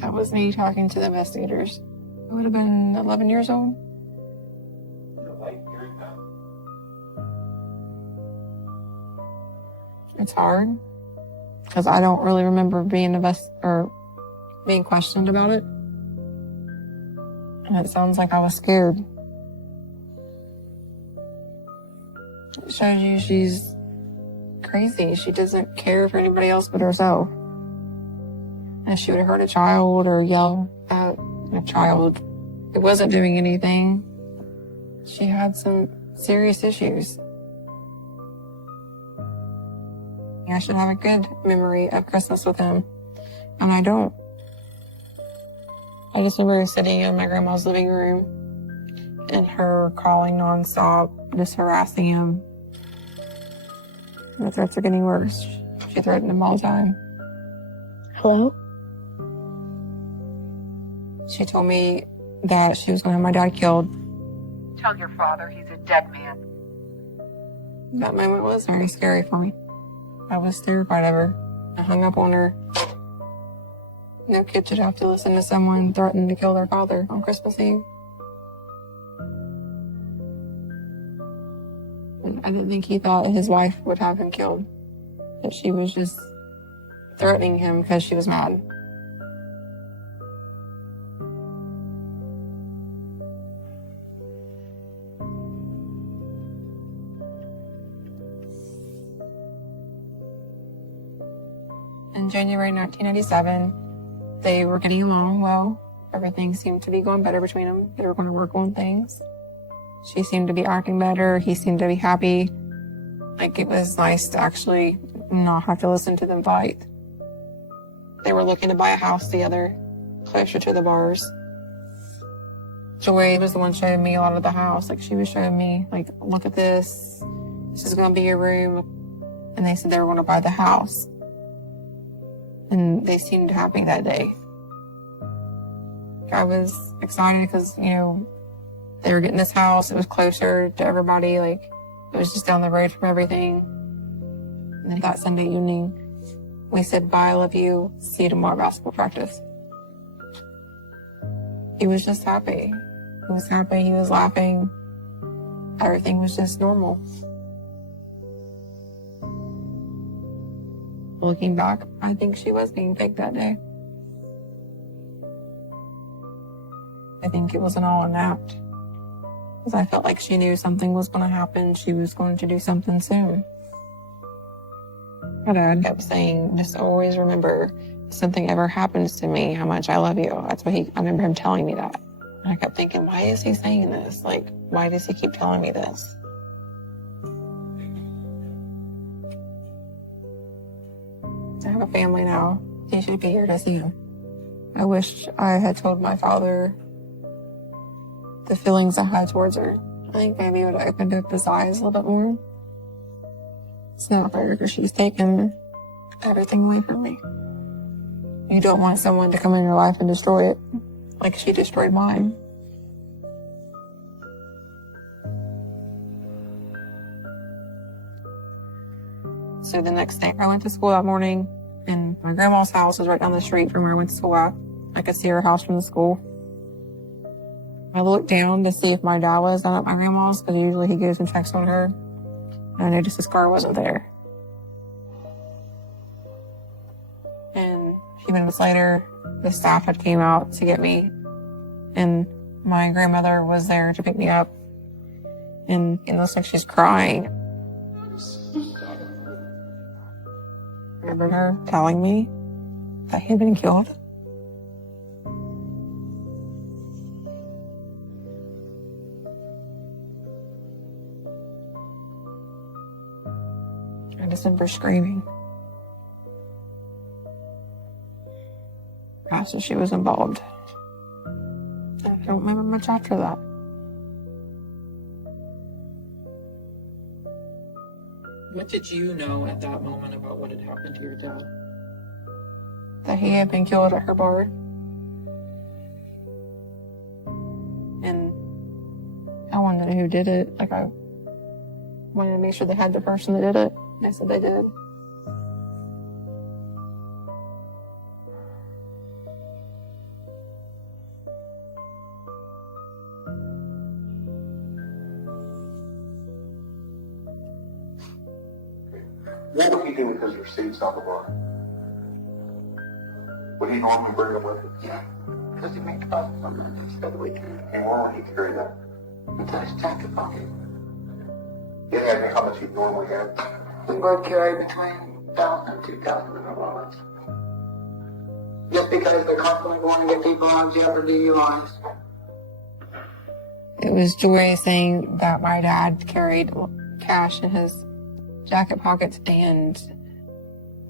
That was me talking to the investigators. I would have been 11 years old. It's hard because I don't really remember being being questioned about it. And it sounds like I was scared. It shows you she's crazy. She doesn't care for anybody else but herself. If she would have hurt a child or yelled at a child who wasn't doing anything, she had some serious issues. I should have a good memory of Christmas with him, and I don't. I just remember sitting in my grandma's living room and her calling nonstop, just harassing him. And the threats are getting worse. She threatened him all the time. Hello? She told me that she was going to have my dad killed. Tell your father he's a dead man. That moment was very scary for me. I was terrified of her. I hung up on her. No kid should have to listen to someone threaten to kill their father on Christmas Eve. I didn't think he thought his wife would have him killed. That she was just threatening him because she was mad. In January 1997, they were getting along well. Everything seemed to be going better between them. They were going to work on things. She seemed to be acting better. He seemed to be happy. Like, it was nice to actually not have to listen to them fight. They were looking to buy a house together, closer to the bars. Joy was the one showing me a lot of the house. Like, she was showing me, like, look at this. This is going to be your room. And they said they were going to buy the house. And they seemed happy that day. I was excited because, you know, they were getting this house. It was closer to everybody. Like, it was just down the road from everything. And then that Sunday evening, we said, bye, I love you. See you tomorrow at basketball practice. He was just happy. He was happy. He was laughing. Everything was just normal. Looking back, I think she was being picked that day. I think it was an all-in act. Because I felt like she knew something was going to happen. She was going to do something soon. My dad kept saying, just always remember, if something ever happens to me, how much I love you. That's what I remember him telling me that. And I kept thinking, why is he saying this? Like, why does he keep telling me this? I have a family now. He should be here to see him. I wish I had told my father the feelings I had towards her. I think maybe it would have opened up his eyes a little bit more. It's not fair because she's taken everything away from me. You don't want someone to come in your life and destroy it like she destroyed mine. So the next day, I went to school that morning, and my grandma's house was right down the street from where I went to school at. I could see her house from the school. I looked down to see if my dad was down at my grandma's, because usually he goes and checks on her. And I noticed his car wasn't there. And a few minutes later, the staff had came out to get me, and my grandmother was there to pick me up. And it looks like she's crying. I remember her telling me that he had been killed. I just remember screaming. After she was involved. I don't remember much after that. What did you know at that moment about what had happened to your dad? that he had been killed at her bar. And I wanted to know who did it. Like, I wanted to make sure they had the person that did it. And I said they did. What would he do with his receipts on the bar? Would he normally bring them with him? Yeah, because he made deposits on Mondays for the weekend. And where would he carry that? Into his jacket pocket. You had any how much he normally had? We both carry between 1,000 and 2,000 in our wallets. Just because they're constantly going to get people out of jail for DUIs. It was Joy saying that my dad carried cash in his jacket pockets, and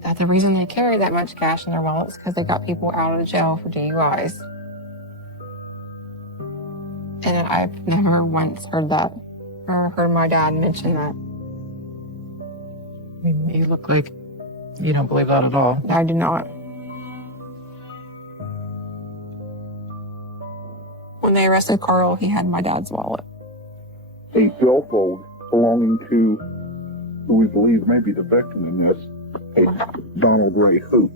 that the reason they carry that much cash in their wallets is because they got people out of jail for DUIs. And I've never once heard that, or heard my dad mention that. I mean, you look like you don't believe that at all. I do not. When they arrested Carl, he had my dad's wallet. A billfold belonging to who we believe may be the victim in this, a Donald Ray Hoop.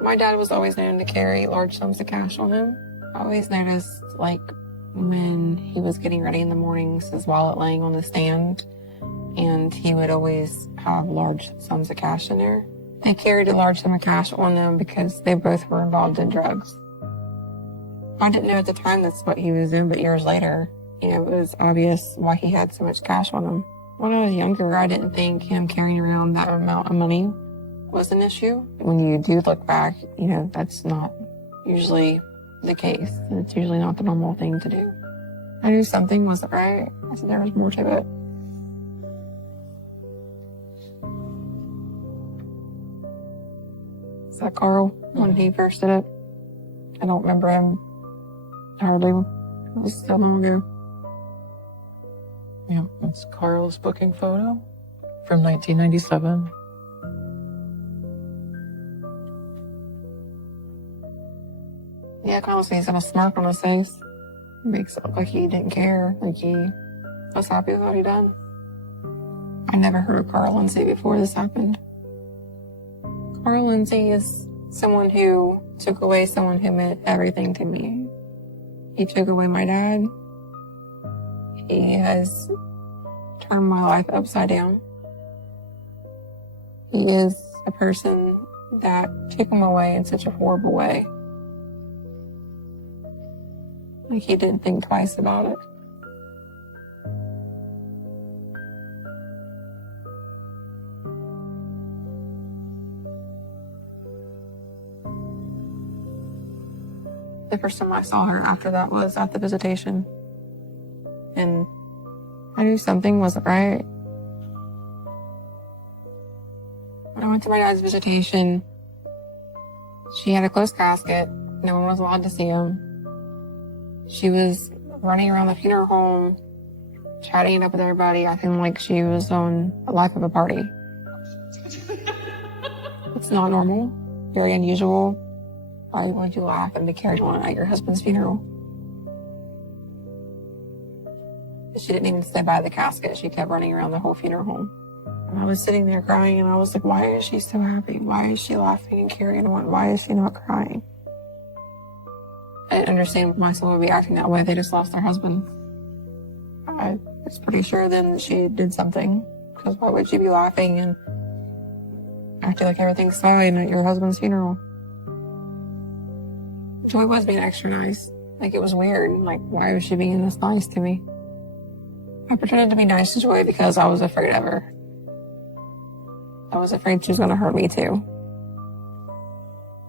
My dad was always known to carry large sums of cash on him. I always noticed, like, when he was getting ready in the mornings, his wallet laying on the stand, and he would always have large sums of cash in there. They carried a large sum of cash on them because they both were involved in drugs. I didn't know at the time that's what he was doing, but years later, it was obvious why he had so much cash on him. When I was younger, I didn't think him carrying around that amount of money was an issue. When you do look back, that's not usually the case. It's usually not the normal thing to do. I knew something wasn't right. I said there was more to it. Is that Carl when he first did it? I don't remember him hardly. It was so long ago. Yeah, it's Carl's booking photo from 1997. Yeah, constantly he's got a smirk on his face. Makes it look like he didn't care, like he was happy with what he done. I never heard of Carl Lindsay before this happened. Carl Lindsay is someone who took away someone who meant everything to me. He took away my dad. He has turned my life upside down. He is a person that took him away in such a horrible way. Like, he didn't think twice about it. The first time I saw her after that was at the visitation. And I knew something wasn't right. When I went to my dad's visitation, she had a closed casket. No one was allowed to see him. She was running around the funeral home, chatting it up with everybody, acting like she was on the life of a party. It's not normal, very unusual. Why would you laugh and be carried on at your husband's funeral? She didn't even stay by the casket. She kept running around the whole funeral home. And I was sitting there crying, and I was like, why is she so happy? Why is she laughing and carrying on? Why is she not crying? I didn't understand why someone would be acting that way. They just lost their husband. I was pretty sure then that she did something. Because why would she be laughing and acting like everything's fine at your husband's funeral? Joy was being extra nice. Like, it was weird. Like, why was she being this nice to me? I pretended to be nice to Joy because I was afraid of her. I was afraid she was going to hurt me too.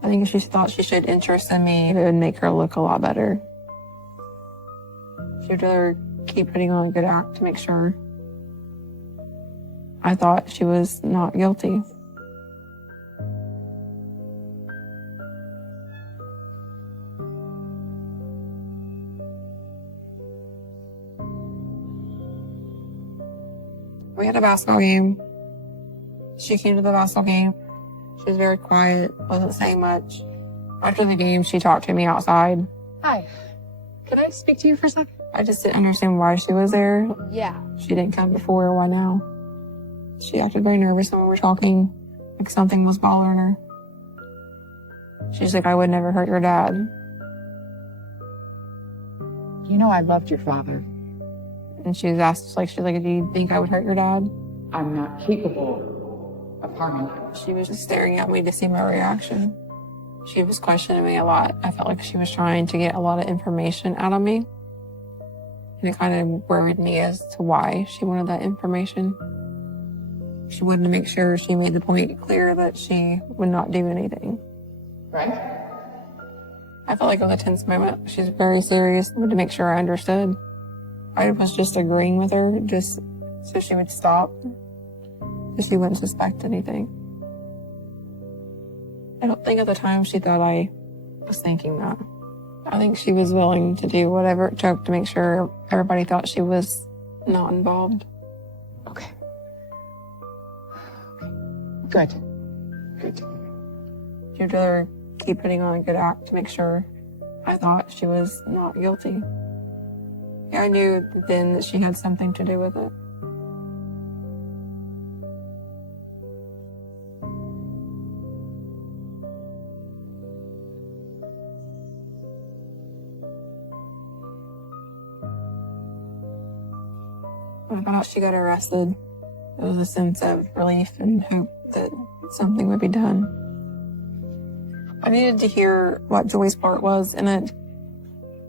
I think if she thought she showed interest in me, it would make her look a lot better. She'd rather keep putting on a good act to make sure I thought she was not guilty. We had a basketball game. She came to the basketball game. She was very quiet, wasn't saying much. After the game, she talked to me outside. Hi. Could I speak to you for a second? I just didn't understand why she was there. Yeah. She didn't come before, why now? She acted very nervous when we were talking, like something was bothering her. She's like, I would never hurt your dad. You know I loved your father. And she was asked, she's like, do you think I would hurt your dad? I'm not capable of harming him. She was just staring at me to see my reaction. She was questioning me a lot. I felt like she was trying to get a lot of information out of me. And it kind of worried me as to why she wanted that information. She wanted to make sure she made the point clear that she would not do anything. Right? I felt like it was a tense moment. She's very serious. I wanted to make sure I understood. I was just agreeing with her just so she would stop, so she wouldn't suspect anything. I don't think at the time she thought I was thinking that. I think she was willing to do whatever it took to make sure everybody thought she was not involved. Okay. Good. Good. She'd rather keep putting on a good act to make sure I thought she was not guilty. Yeah, I knew then that she had something to do with it. When I found out she got arrested, it was a sense of relief and hope that something would be done. I needed to hear what Joy's part was in it,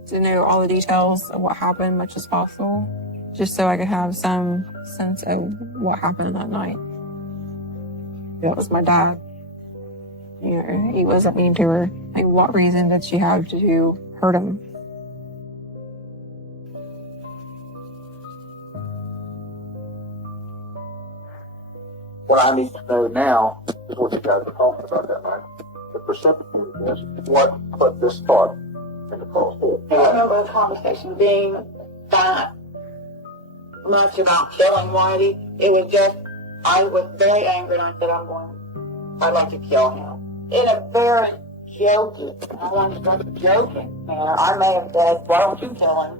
to know all the details of what happened much as possible, just so I could have some sense of what happened that night. That was my dad. You know, he wasn't mean to her. Like, what reason did she have to hurt him? What I need to know now is what you guys were talking about that night. The precipitant is what put this thought into Paul's head. I remember the conversation being not much about killing Whitey. It was just, I was very angry and I said, I'd like to kill him. In a very joking, I wanted to be joking manner. I may have said, why don't you kill him?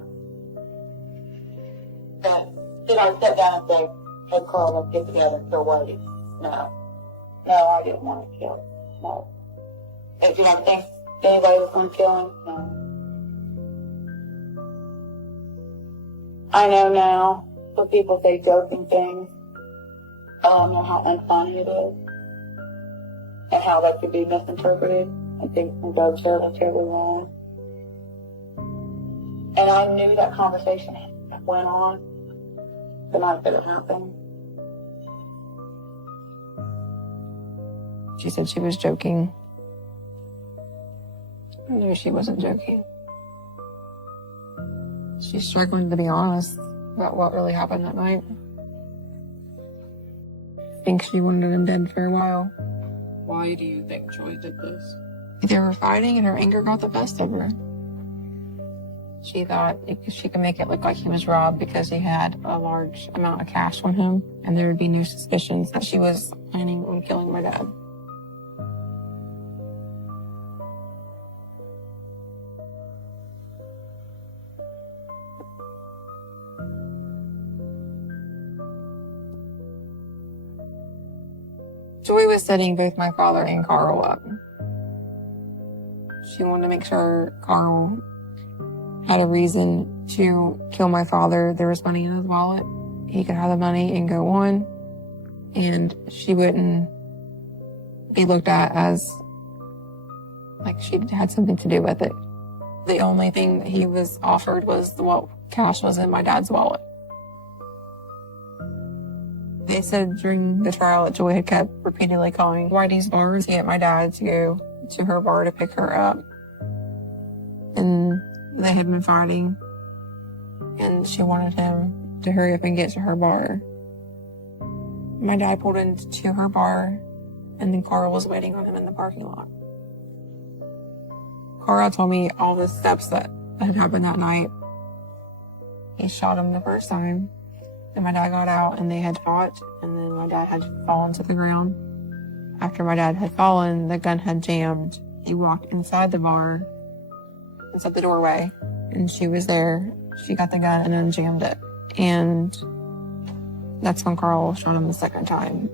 But did I sit down and say, hey Carl, let's get together and kill Whitey? No. No, I didn't want to kill him. No. If you don't think anybody was going to kill him, no. I know now when people say joking things, I know how unfunny it is and how that could be misinterpreted and things can go terribly wrong. And I knew that conversation went on the night that it happened. She said she was joking. I knew she wasn't joking. She's struggling to be honest about what really happened that night. I think she wanted him dead for a while. Why do you think Joy did this? They were fighting and her anger got the best of her. She thought she could make it look like he was robbed because he had a large amount of cash on him and there would be no suspicions that she was planning on killing my dad. Joy was setting both my father and Carl up. She wanted to make sure Carl had a reason to kill my father. There was money in his wallet. He could have the money and go on, and she wouldn't be looked at as like she had something to do with it. The only thing that he was offered was what cash was in my dad's wallet. They said during the trial that Joy had kept repeatedly calling Whitey's bar to get my dad to go to her bar to pick her up. And they had been fighting. And she wanted him to hurry up and get to her bar. My dad pulled into her bar, and then Carl was waiting on him in the parking lot. Carl told me all the steps that had happened that night. He shot him the first time. And my dad got out and they had fought, and then my dad had fallen to the ground. after my dad had fallen, the gun had jammed. He walked inside the bar, inside the doorway, and she was there. She got the gun and then jammed it. And that's when Carl shot him the second time.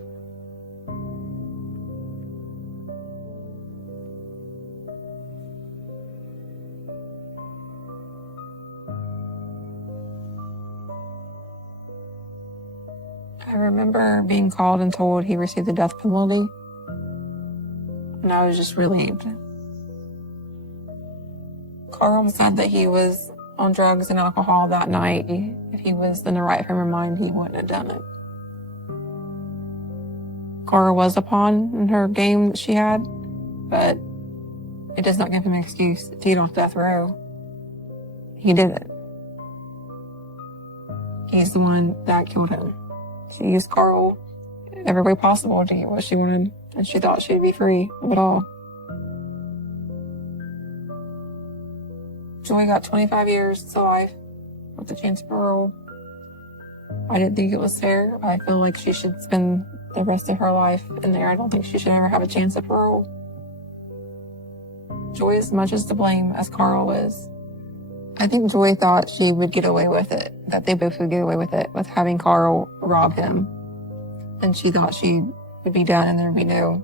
I remember being called and told he received the death penalty, and I was just relieved. Carl said that he was on drugs and alcohol that night. If he was in the right frame of mind, he wouldn't have done it. Carl was a pawn in her game that she had, but it does not give him an excuse to get off death row. He did it. He's the one that killed him. She used Carl every way possible to get what she wanted, and she thought she'd be free of it all. Joy got 25 years to life with a chance of parole. I didn't think it was fair. I feel like she should spend the rest of her life in there. I don't think she should ever have a chance of parole. Joy is as much as to blame as Carl is. I think Joy thought she would get away with it, that they both would get away with it, with having Carl rob him. And she thought she would be done and there'd be no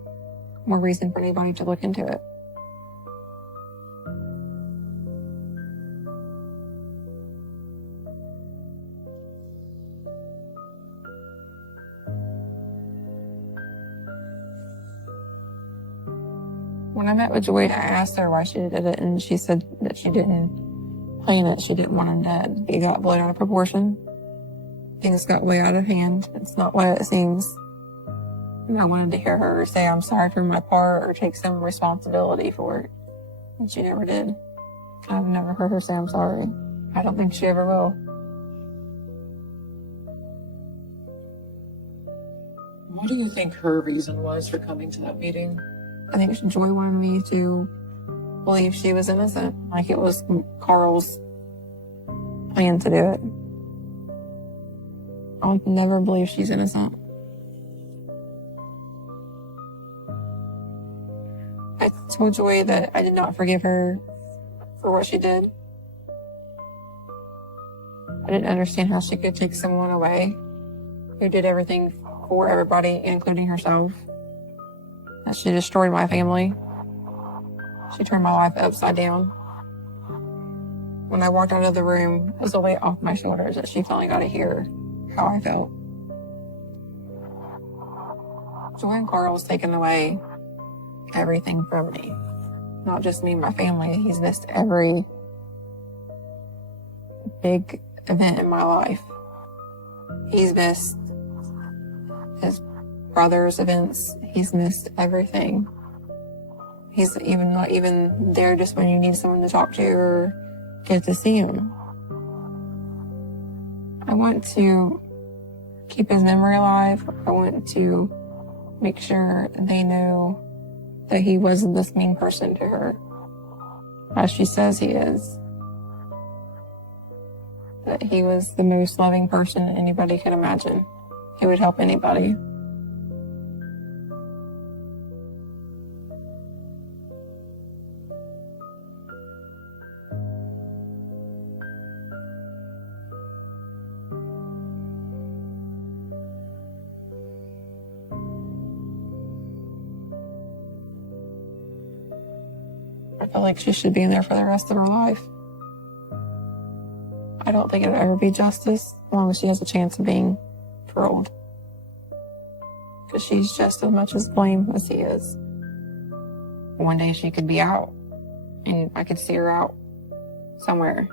more reason for anybody to look into it. When I met with Joy, I asked her why she did it, and she said that she didn't plan it. She didn't want him dead. He got blown out of proportion. Things got way out of hand. It's not what it seems. And I wanted to hear her say, I'm sorry for my part, or take some responsibility for it. And she never did. I've never heard her say, I'm sorry. I don't think she ever will. What do you think her reason was for coming to that meeting? I think Joy wanted me to believe she was innocent, like it was Carl's plan to do it. I'll never believe she's innocent. I told Joy that I did not forgive her for what she did. I didn't understand how she could take someone away who did everything for everybody, including herself. That she destroyed my family. She turned my life upside down. When I walked out of the room, it was a weight off my shoulders that she finally got to hear how I felt. Joy and Carl's taken away everything from me. Not just me and my family. He's missed every big event in my life. He's missed his brother's events. He's missed everything. He's not even there just when you need someone to talk to or get to see him. I want to keep his memory alive. I want to make sure they know that he wasn't this mean person to her, as she says he is. That he was the most loving person anybody could imagine. He would help anybody. I feel like she should be in there for the rest of her life. I don't think it'll ever be justice as long as she has a chance of being paroled. Because she's just as much as blame as he is. One day she could be out, and I could see her out somewhere.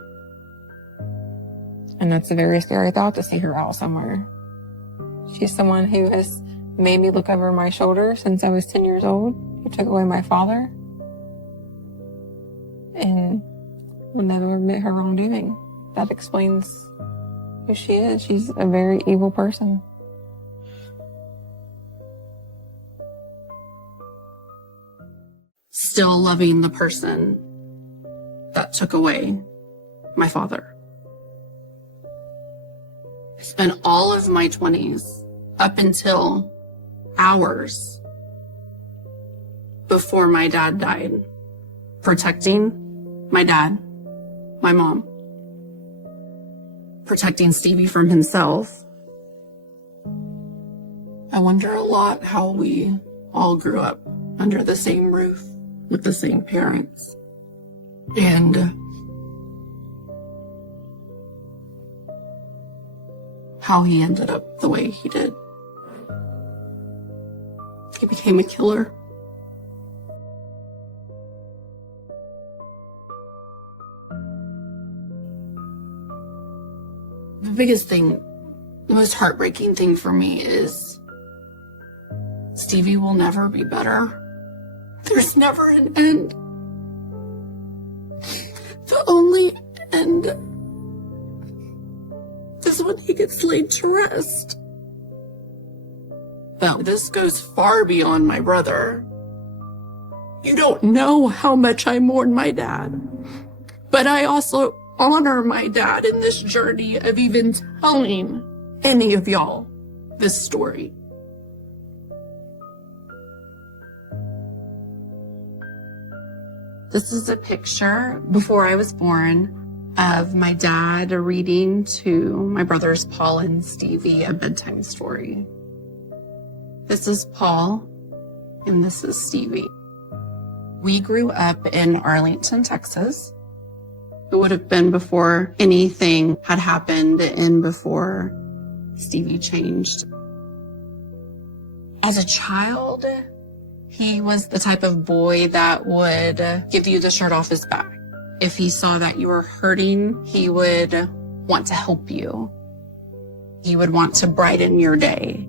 And that's a very scary thought, to see her out somewhere. She's someone who has made me look over my shoulder since I was 10 years old. Who took away my father. And will never admit her wrongdoing. That explains who she is. She's a very evil person. Still loving the person that took away my father. I spent all of my 20s up until hours before my dad died, protecting my dad, my mom, protecting Stevie from himself. I wonder a lot how we all grew up under the same roof with the same parents. And how he ended up the way he did. He became a killer. The biggest thing, the most heartbreaking thing for me is Stevie will never be better. There's never an end. The only end is when he gets laid to rest. Now, this goes far beyond my brother. You don't know how much I mourn my dad, but I also honor my dad in this journey of even telling any of y'all this story. This is a picture before I was born of my dad reading to my brothers Paul and Stevie a bedtime story. This is Paul, and this is Stevie. We grew up in Arlington, Texas. It would have been before anything had happened and before Stevie changed. As a child, he was the type of boy that would give you the shirt off his back. If he saw that you were hurting, he would want to help you. He would want to brighten your day.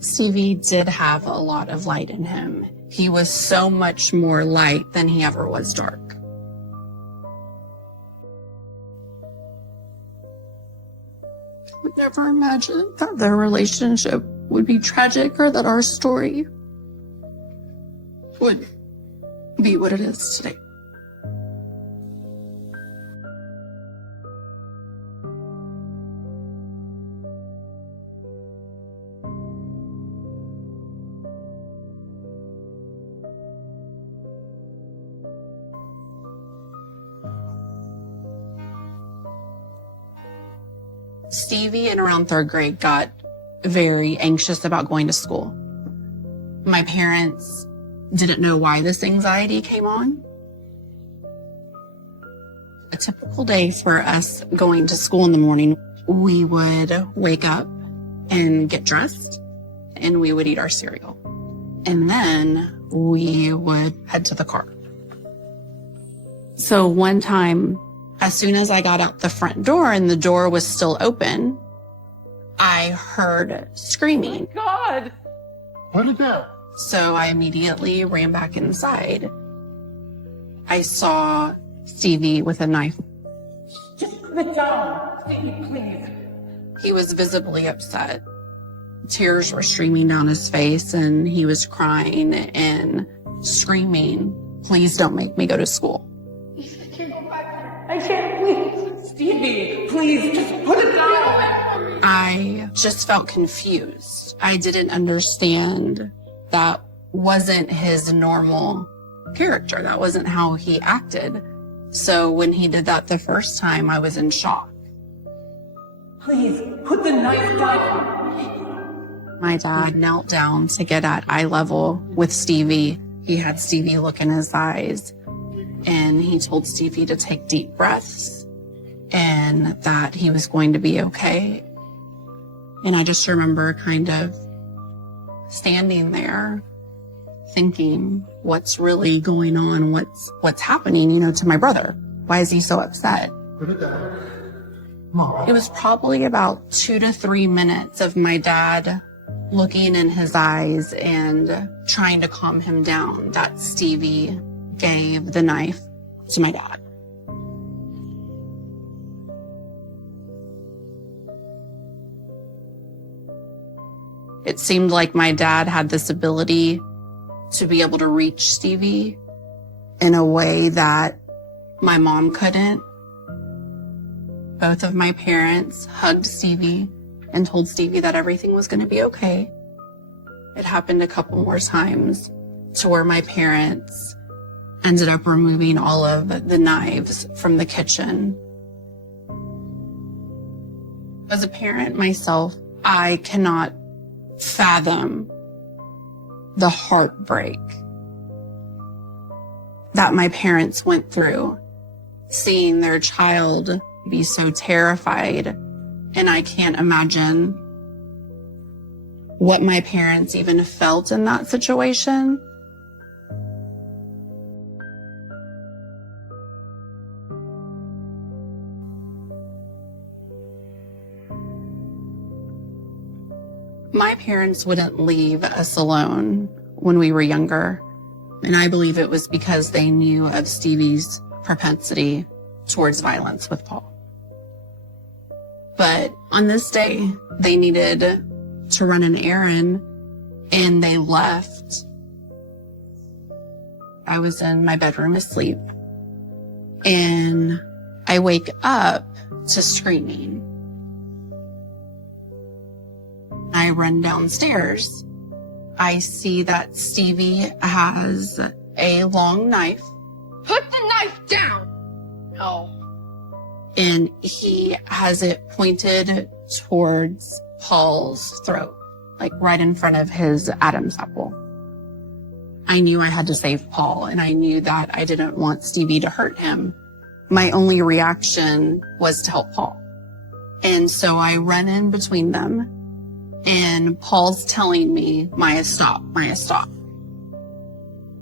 Stevie did have a lot of light in him. He was so much more light than he ever was dark. I would never imagine that their relationship would be tragic or that our story would be what it is today. Stevie in around 3rd grade got very anxious about going to school. My parents didn't know why this anxiety came on. A typical day for us going to school in the morning, we would wake up and get dressed and we would eat our cereal. And then we would head to the car. So one time, as soon as I got out the front door and the door was still open, I heard screaming. Oh my God! What is that? So I immediately ran back inside. I saw Stevie with a knife. Just put it down, please. He was visibly upset. Tears were streaming down his face and he was crying and screaming, "Please don't make me go to school." I can't please. Stevie, please, just put it down. I just felt confused. I didn't understand. That wasn't his normal character. That wasn't how he acted. So when he did that the first time, I was in shock. Please, put the knife down. My dad knelt down to get at eye level with Stevie. He had Stevie look in his eyes. And he told Stevie to take deep breaths and that he was going to be okay. And I just remember kind of standing there thinking, what's really going on? What's happening, to my brother? Why is he so upset? It was probably about 2 to 3 minutes of my dad looking in his eyes and trying to calm him down that Stevie gave the knife to my dad. It seemed like my dad had this ability to be able to reach Stevie in a way that my mom couldn't. Both of my parents hugged Stevie and told Stevie that everything was going to be okay. It happened a couple more times to where my parents ended up removing all of the knives from the kitchen. As a parent myself, I cannot fathom the heartbreak that my parents went through, seeing their child be so terrified. And I can't imagine what my parents even felt in that situation. My parents wouldn't leave us alone when we were younger, and I believe it was because they knew of Stevie's propensity towards violence with Paul. But on this day, they needed to run an errand, and they left. I was in my bedroom asleep, and I wake up to screaming. I run downstairs. I see that Stevie has a long knife. Put the knife down! Oh. And he has it pointed towards Paul's throat, like right in front of his Adam's apple. I knew I had to save Paul, and I knew that I didn't want Stevie to hurt him. My only reaction was to help Paul. And so I run in between them, and Paul's telling me, Maya, stop, Maya, stop.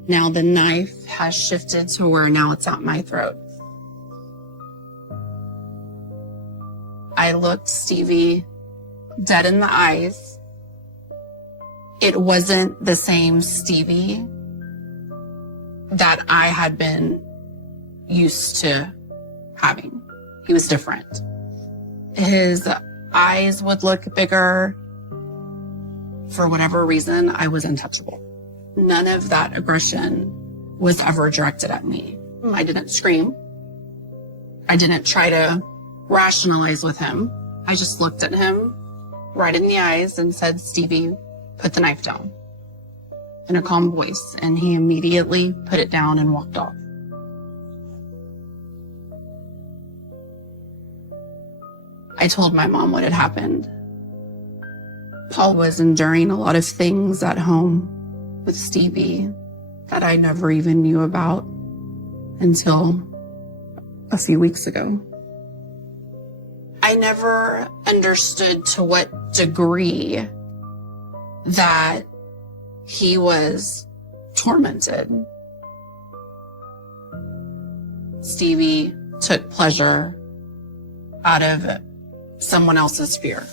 Now the knife has shifted to where now it's at my throat. I looked Stevie dead in the eyes. It wasn't the same Stevie that I had been used to having. He was different. His eyes would look bigger. For whatever reason, I was untouchable. None of that aggression was ever directed at me. I didn't scream. I didn't try to rationalize with him. I just looked at him right in the eyes and said, Stevie, put the knife down, in a calm voice. And he immediately put it down and walked off. I told my mom what had happened. Paul was enduring a lot of things at home with Stevie that I never even knew about until a few weeks ago. I never understood to what degree that he was tormented. Stevie took pleasure out of someone else's fear.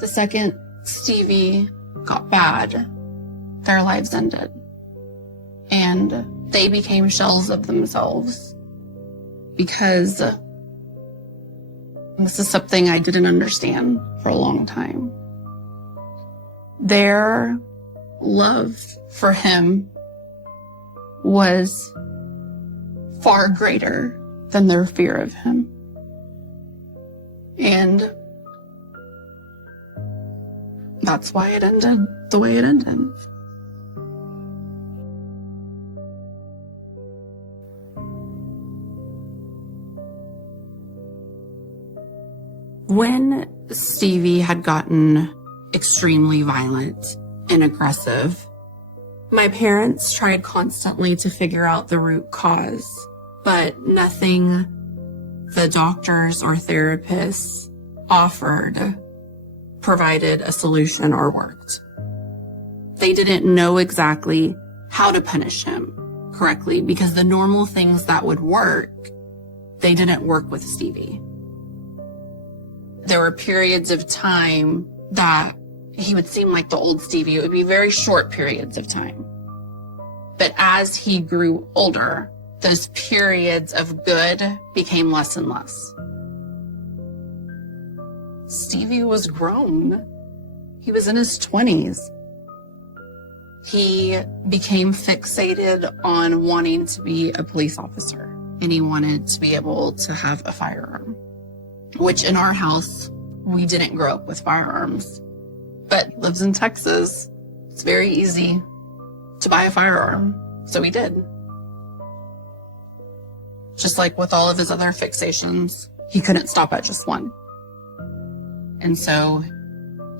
The second Stevie got bad, their lives ended. And they became shells of themselves. Because this is something I didn't understand for a long time. Their love for him was far greater than their fear of him. And that's why it ended the way it ended. When Stevie had gotten extremely violent and aggressive, my parents tried constantly to figure out the root cause, but nothing the doctors or therapists offered provided a solution or worked. They didn't know exactly how to punish him correctly because the normal things that would work, they didn't work with Stevie. There were periods of time that he would seem like the old Stevie. It would be very short periods of time. But as he grew older, those periods of good became less and less. Stevie was grown. He was in his 20s. He became fixated on wanting to be a police officer, and he wanted to be able to have a firearm, which in our house, we didn't grow up with firearms. but lives in Texas. It's very easy to buy a firearm. So he did. Just like with all of his other fixations, he couldn't stop at just one. And so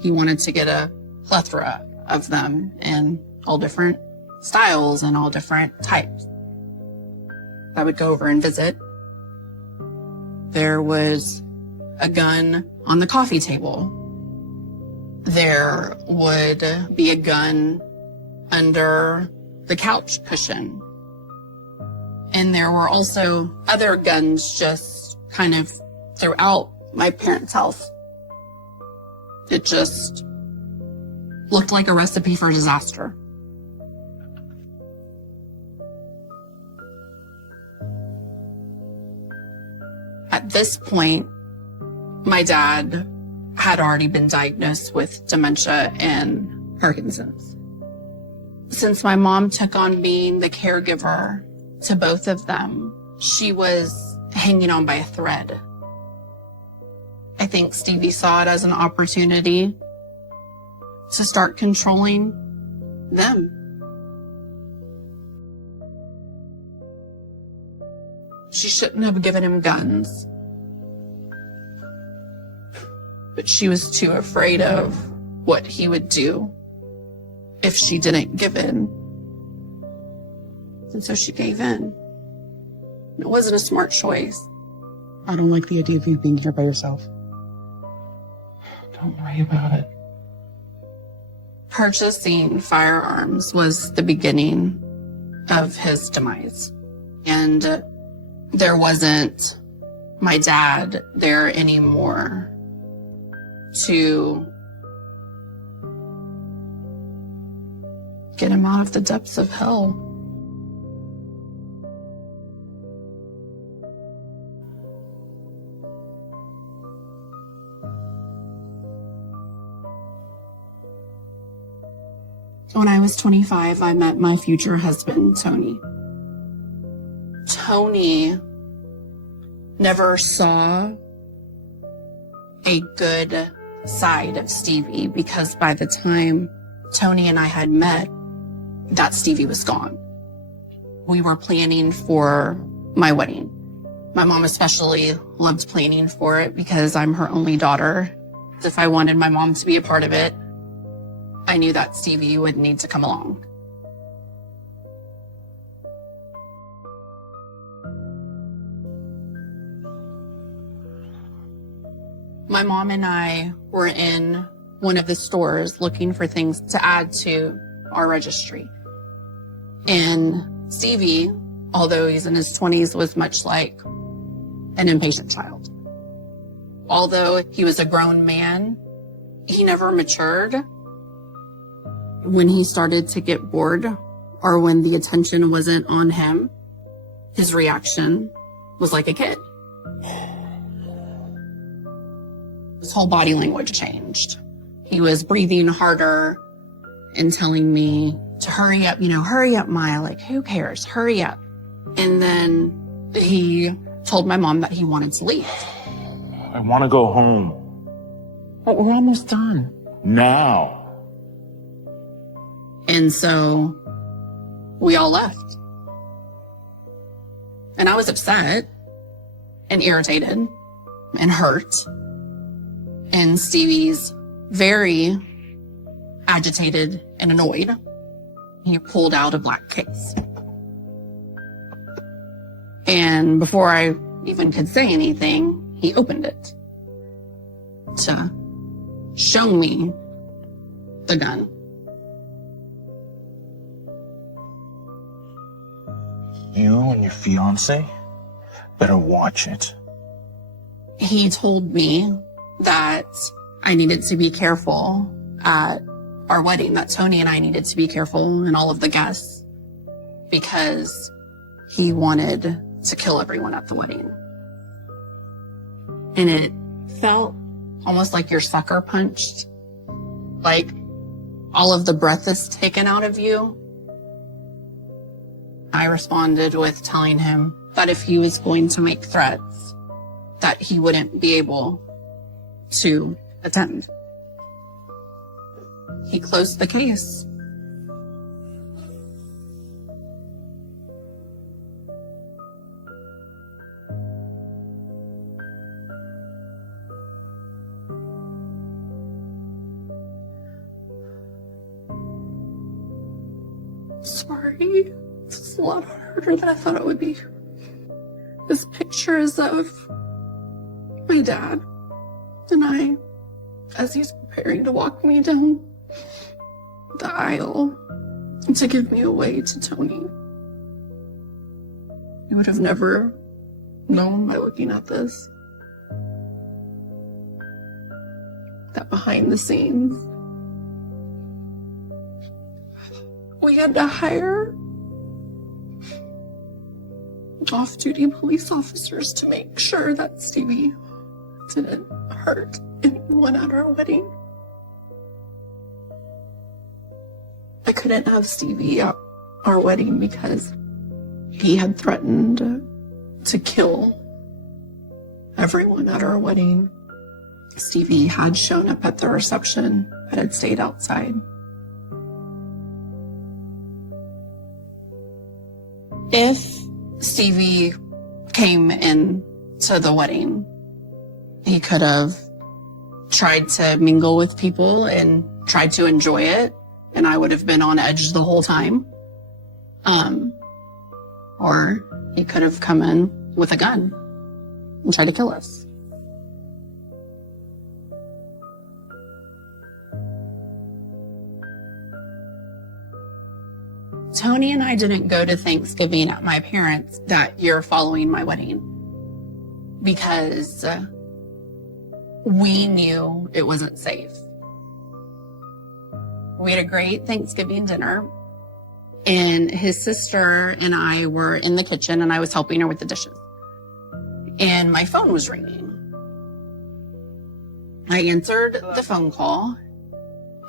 he wanted to get a plethora of them in all different styles and all different types. I would go over and visit. There was a gun on the coffee table. There would be a gun under the couch cushion. And there were also other guns just kind of throughout my parents' house. It just looked like a recipe for disaster. At this point, my dad had already been diagnosed with dementia and Parkinson's. Since my mom took on being the caregiver to both of them, she was hanging on by a thread. I think Stevie saw it as an opportunity to start controlling them. She shouldn't have given him guns, but she was too afraid of what he would do if she didn't give in. And so she gave in. It wasn't a smart choice. I don't like the idea of you being here by yourself. Don't worry about it. Purchasing firearms was the beginning of his demise. And there wasn't my dad there anymore to get him out of the depths of hell. When I was 25, I met my future husband, Tony. Tony never saw a good side of Stevie because by the time Tony and I had met, that Stevie was gone. We were planning for my wedding. My mom especially loved planning for it because I'm her only daughter. If I wanted my mom to be a part of it, I knew that Stevie would need to come along. My mom and I were in one of the stores looking for things to add to our registry. And Stevie, although he's in his 20s, was much like an impatient child. Although he was a grown man, he never matured. When he started to get bored or when the attention wasn't on him, his reaction was like a kid. His whole body language changed. He was breathing harder and telling me to hurry up, hurry up, Maya, like, who cares? Hurry up. And then he told my mom that he wanted to leave. I want to go home. But we're almost done. Now. And so we all left. And I was upset and irritated and hurt. And Stevie's very agitated and annoyed. He pulled out a black case. And before I even could say anything, he opened it to show me the gun. You and your fiance better watch it. He told me that I needed to be careful at our wedding, that Tony and I needed to be careful and all of the guests because he wanted to kill everyone at the wedding. And it felt almost like you're sucker punched, like all of the breath is taken out of you. I responded with telling him that if he was going to make threats, that he wouldn't be able to attend. he closed the case. Sorry, this is a lot harder than I thought it would be. This picture is of my dad and I, as he's preparing to walk me down the aisle to give me away to Tony. You would have never known by looking at this that behind the scenes, we had to hire off-duty police officers to make sure that Stevie didn't hurt anyone at our wedding. I couldn't have Stevie at our wedding because he had threatened to kill everyone at our wedding. Stevie had shown up at the reception but had stayed outside. If Stevie came in to the wedding, he could have tried to mingle with people and tried to enjoy it, and I would have been on edge the whole time. Or he could have come in with a gun and tried to kill us. Tony and I didn't go to Thanksgiving at my parents' that year following my wedding because we knew it wasn't safe. We had a great Thanksgiving dinner, and his sister and I were in the kitchen, and I was helping her with the dishes. And my phone was ringing. I answered the phone call.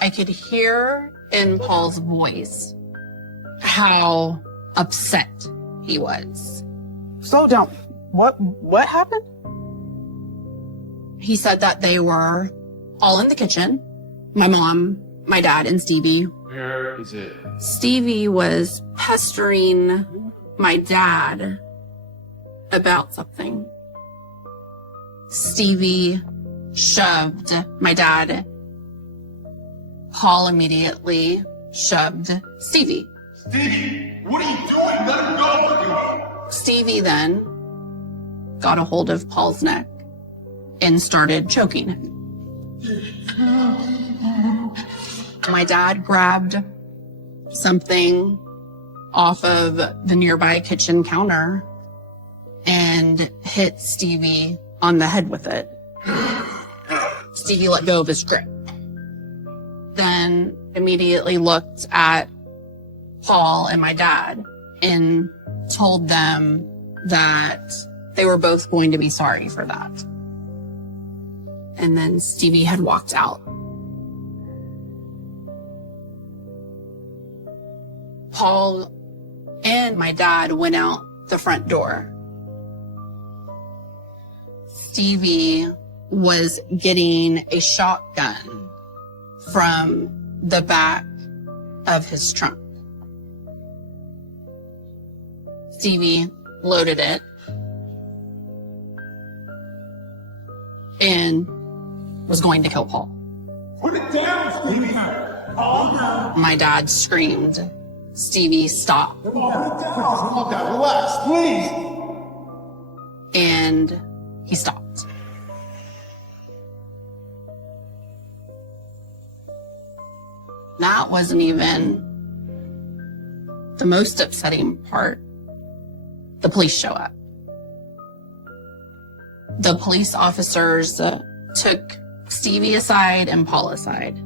I could hear in Paul's voice how upset he was. Slow down. What happened? He said that they were all in the kitchen. My mom, my dad, and Stevie. Where is it? Stevie was pestering my dad about something. Stevie shoved my dad. Paul immediately shoved Stevie. Stevie, what are you doing? Let him go! Stevie then got a hold of Paul's neck and started choking him. My dad grabbed something off of the nearby kitchen counter and hit Stevie on the head with it. Stevie let go of his grip. Then immediately looked at Paul and my dad and told them that they were both going to be sorry for that. And then Stevie had walked out. Paul and my dad went out the front door. Stevie was getting a shotgun from the back of his trunk. Stevie loaded it and was going to kill Paul. Put it down, Stevie! Calm down. My dad screamed. Stevie, stop. Put it down. Calm down. Relax, please. And he stopped. That wasn't even the most upsetting part. The police show up. The police officers took Stevie aside and Paul aside.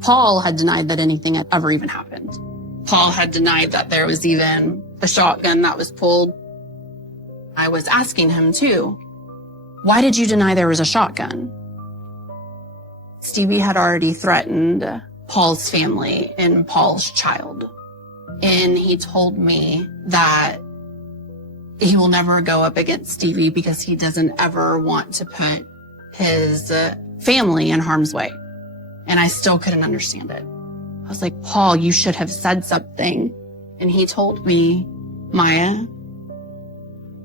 Paul had denied that anything had ever even happened. Paul had denied that there was even a shotgun that was pulled. I was asking him too, why did you deny there was a shotgun? Stevie had already threatened Paul's family and Paul's child. And he told me that he will never go up against Stevie because he doesn't ever want to put his family in harm's way. And I still couldn't understand it. I was like, Paul, you should have said something. And he told me, Maya,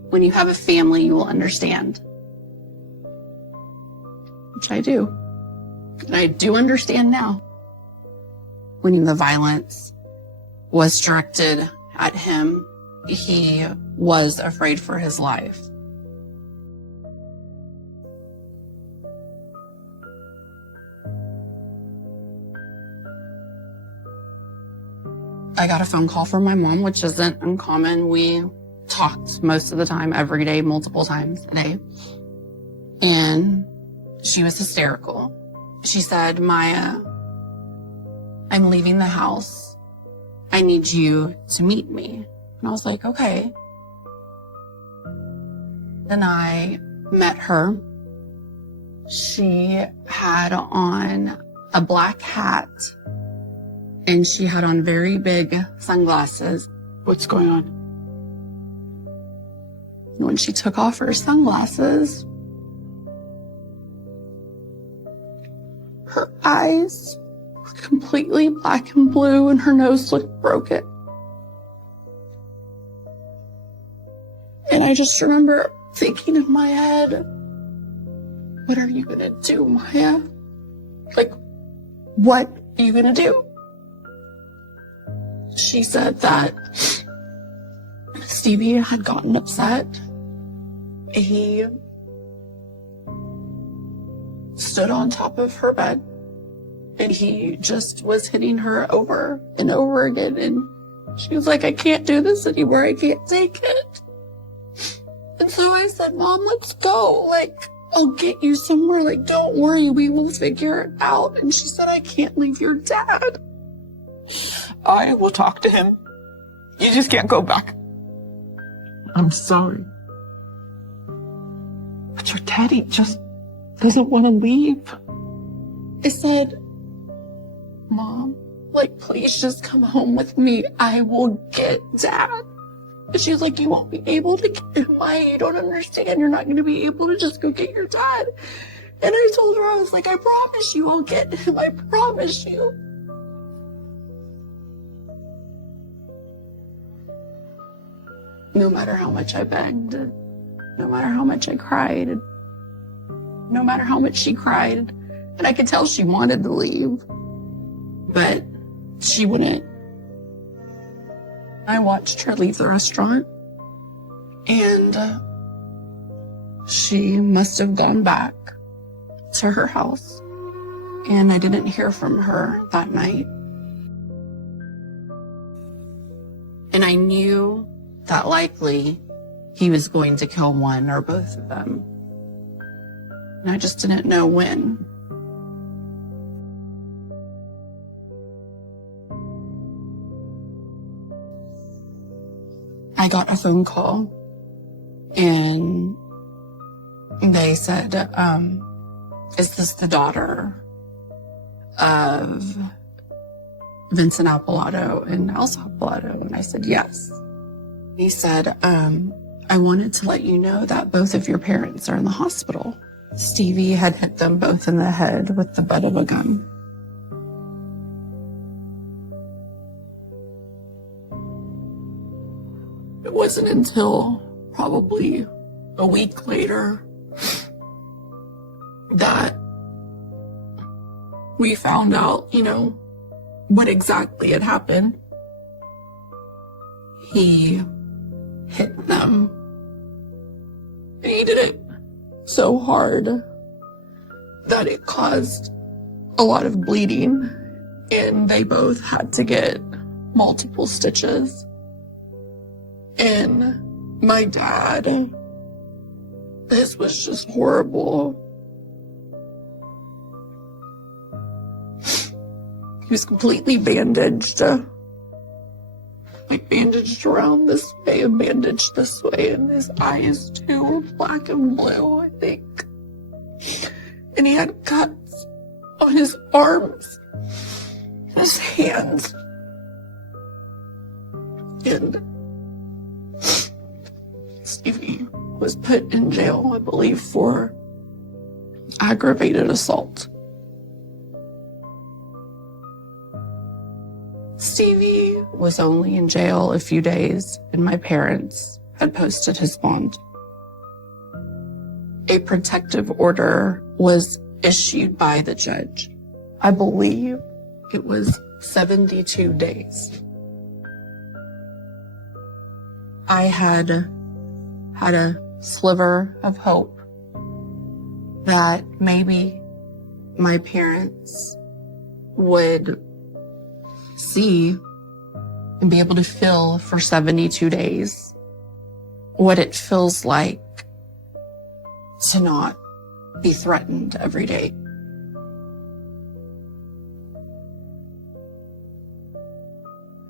when you have a family, you will understand. Which I do. And I do understand now. When the violence was directed at him, he was afraid for his life. I got a phone call from my mom, which isn't uncommon. We talked most of the time, every day, multiple times a day. And she was hysterical. She said, Maya, I'm leaving the house. I need you to meet me. And I was like, okay. Then I met her. She had on a black hat and she had on very big sunglasses. What's going on? When she took off her sunglasses, her eyes were completely black and blue and her nose looked broken. And I just remember thinking in my head, what are you gonna do, Maya? Like, what are you gonna do? She said that Stevie had gotten upset. He stood on top of her bed and he just was hitting her over and over again. And she was like, I can't do this anymore. I can't take it. And so I said, Mom, let's go. Like, I'll get you somewhere. Like, don't worry. We will figure it out. And she said, I can't leave your dad. I will talk to him. You just can't go back. I'm sorry. But your daddy just doesn't want to leave. I said, Mom, like, please just come home with me. I will get Dad. And she was like, you won't be able to get him. Why? You don't understand. You're not going to be able to just go get your dad. And I told her, I was like, I promise you I'll get him. I promise you. No matter how much I begged, no matter how much I cried, no matter how much she cried, and I could tell she wanted to leave, but she wouldn't. I watched her leave the restaurant, and she must have gone back to her house, and I didn't hear from her that night. And I knew that likely he was going to kill one or both of them. And I just didn't know when. I got a phone call and they said, is this the daughter of Vincent Appalato and Elsa Appalato? And I said, yes. He said, I wanted to let you know that both of your parents are in the hospital. Stevie had hit them both in the head with the butt of a gun. It wasn't until probably a week later that we found out, what exactly had happened. He hit them. And he did it so hard that it caused a lot of bleeding. And they both had to get multiple stitches. And my dad, this was just horrible. He was completely bandaged. Like bandaged around this way and bandaged this way, and his eyes too were black and blue, I think. And he had cuts on his arms, and his hands. And Stevie was put in jail, I believe, for aggravated assault. Stevie was only in jail a few days and my parents had posted his bond. A protective order was issued by the judge. I believe it was 72 days. I had a sliver of hope that maybe my parents would see and be able to feel for 72 days what it feels like to not be threatened every day.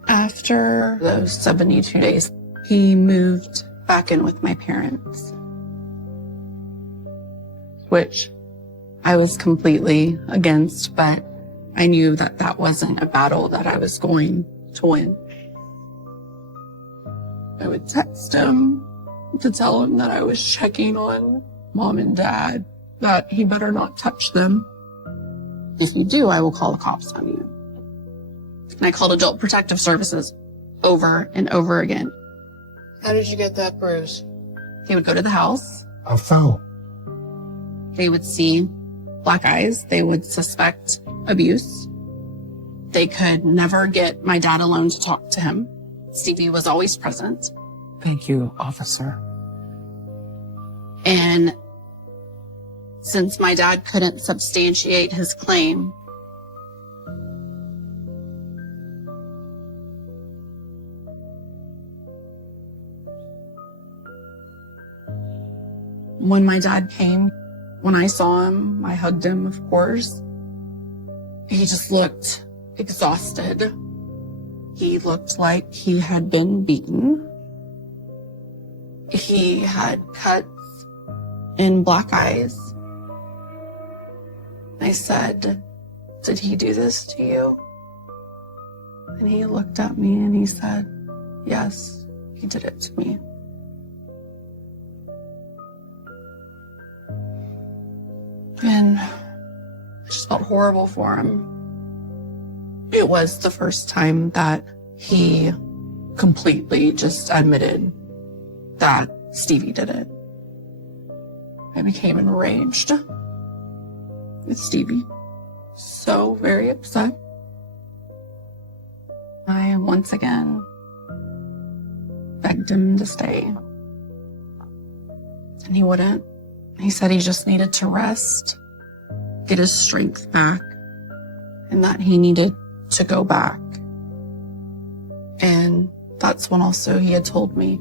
After those 72 days, he moved back in with my parents, which I was completely against, but I knew that that wasn't a battle that I was going to win. I would text him to tell him that I was checking on Mom and Dad, that he better not touch them. If you do, I will call the cops on you. And I called Adult Protective Services over and over again. How did you get that bruise? They would go to the house. I fell. They would see black eyes. They would suspect abuse. They could never get my dad alone to talk to him. Stevie was always present. Thank you, officer. And since my dad couldn't substantiate his claim, when my dad came, when I saw him, I hugged him, of course. He just looked exhausted. He looked like he had been beaten. He had cuts and black eyes. I said, "Did he do this to you?" And he looked at me and he said, "Yes, he did it to me." And I just felt horrible for him. It was the first time that he completely just admitted that Stevie did it. I became enraged with Stevie. So very upset. I once again begged him to stay. And he wouldn't. He said he just needed to rest, get his strength back, and that he needed to go back. And that's when also he had told me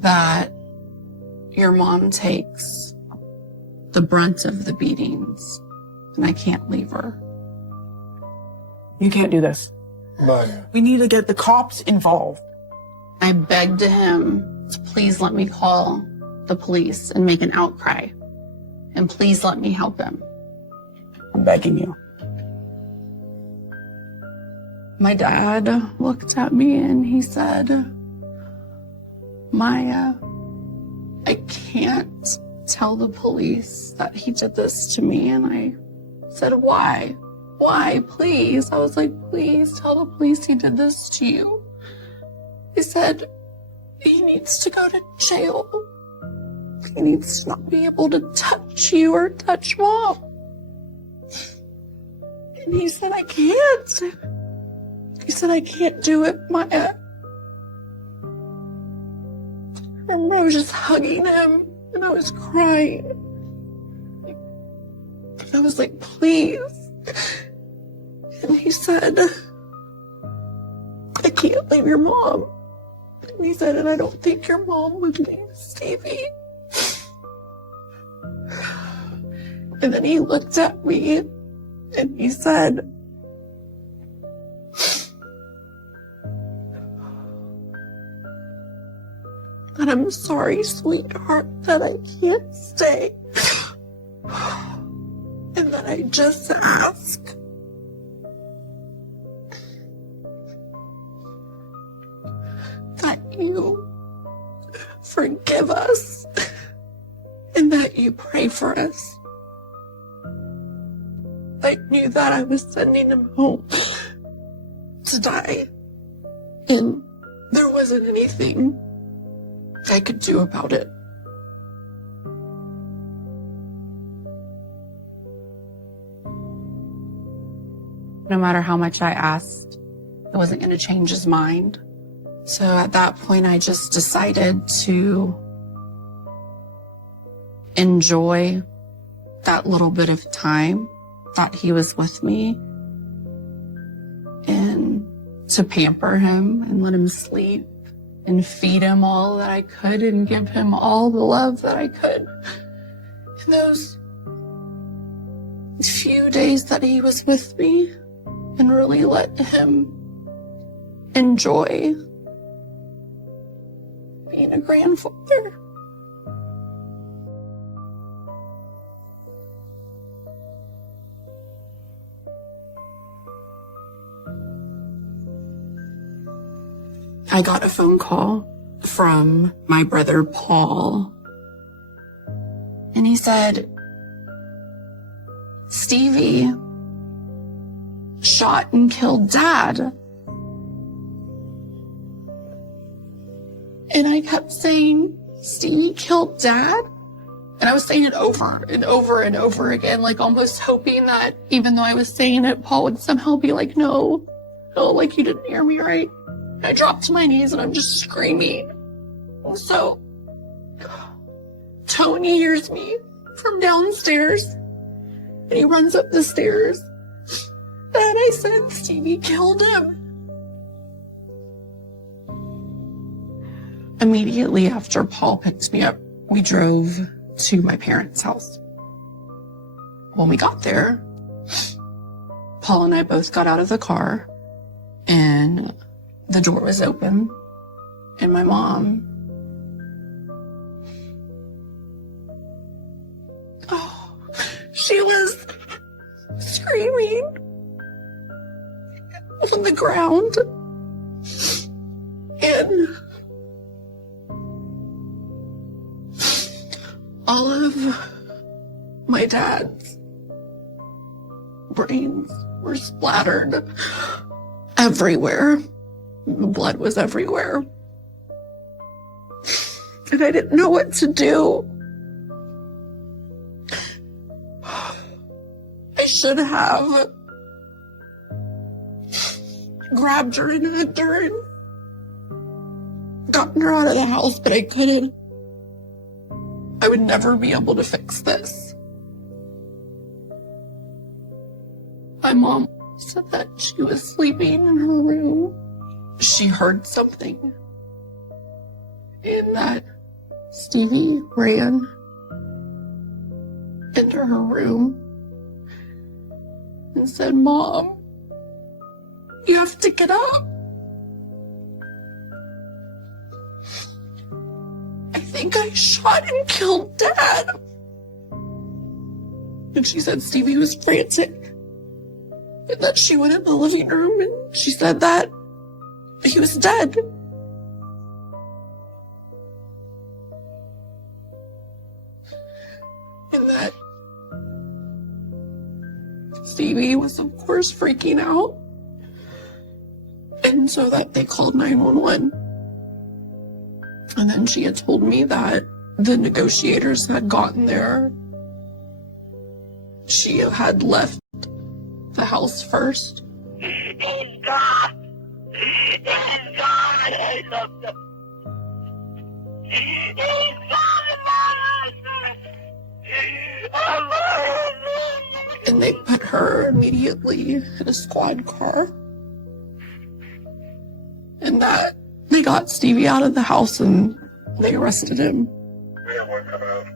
that your mom takes the brunt of the beatings and I can't leave her. You can't do this. But We need to get the cops involved. I begged him to please let me call the police and make an outcry. And please let me help him. I'm begging you. My dad looked at me and he said, "Maya, I can't tell the police that he did this to me." And I said, "Why? Why? Please." I was like, "Please tell the police he did this to you." He said, "He needs to go to jail. He needs to not be able to touch you or touch Mom." And he said, "I can't." He said, "I can't do it, Maya." And I was just hugging him and I was crying. I was like, "Please." And he said, "I can't leave your mom." And he said, "And I don't think your mom would leave Stevie." And then he looked at me and he said, "And I'm sorry, sweetheart, that I can't stay. And that I just ask that you forgive us and that you pray for us." I knew that I was sending him home to to die. And there wasn't anything I could do about it. No matter how much I asked, it wasn't going to change his mind. So at that point, I just decided to enjoy that little bit of time that he was with me and to pamper him and let him sleep and feed him all that I could and give him all the love that I could. In those few days that he was with me, and really let him enjoy being a grandfather. I got a phone call from my brother Paul, and he said, Stevie shot and killed Dad. And I kept saying, Stevie killed Dad? And I was saying it over and over and over again, like almost hoping that even though I was saying it, Paul would somehow be like, no, like you didn't hear me right. And I dropped to my knees and I'm just screaming. And so Tony hears me from downstairs and he runs up the stairs. And I said, Stevie killed him. Immediately after Paul picked me up, we drove to my parents' house. When we got there, Paul and I both got out of the car and the door was open and my mom, she was screaming on the ground, and all of my dad's brains were splattered everywhere. The blood was everywhere. And I didn't know what to do. I should have grabbed her and hugged her and gotten her out of the house, but I couldn't. I would never be able to fix this. My mom said that she was sleeping in her room. She heard something, and that Stevie ran into her room and said, Mom, you have to get up. I think I shot and killed Dad. And she said Stevie was frantic. And that she went in the living room and she said that he was dead. And that Stevie was, of course, freaking out. And so that they called 911. And then she had told me that the negotiators had gotten there. She had left the house first. He's gone. He's gone. I love him. He's gone, Mama. And they put her immediately in a squad car. And that they got Stevie out of the house and they arrested him. We have one coming out.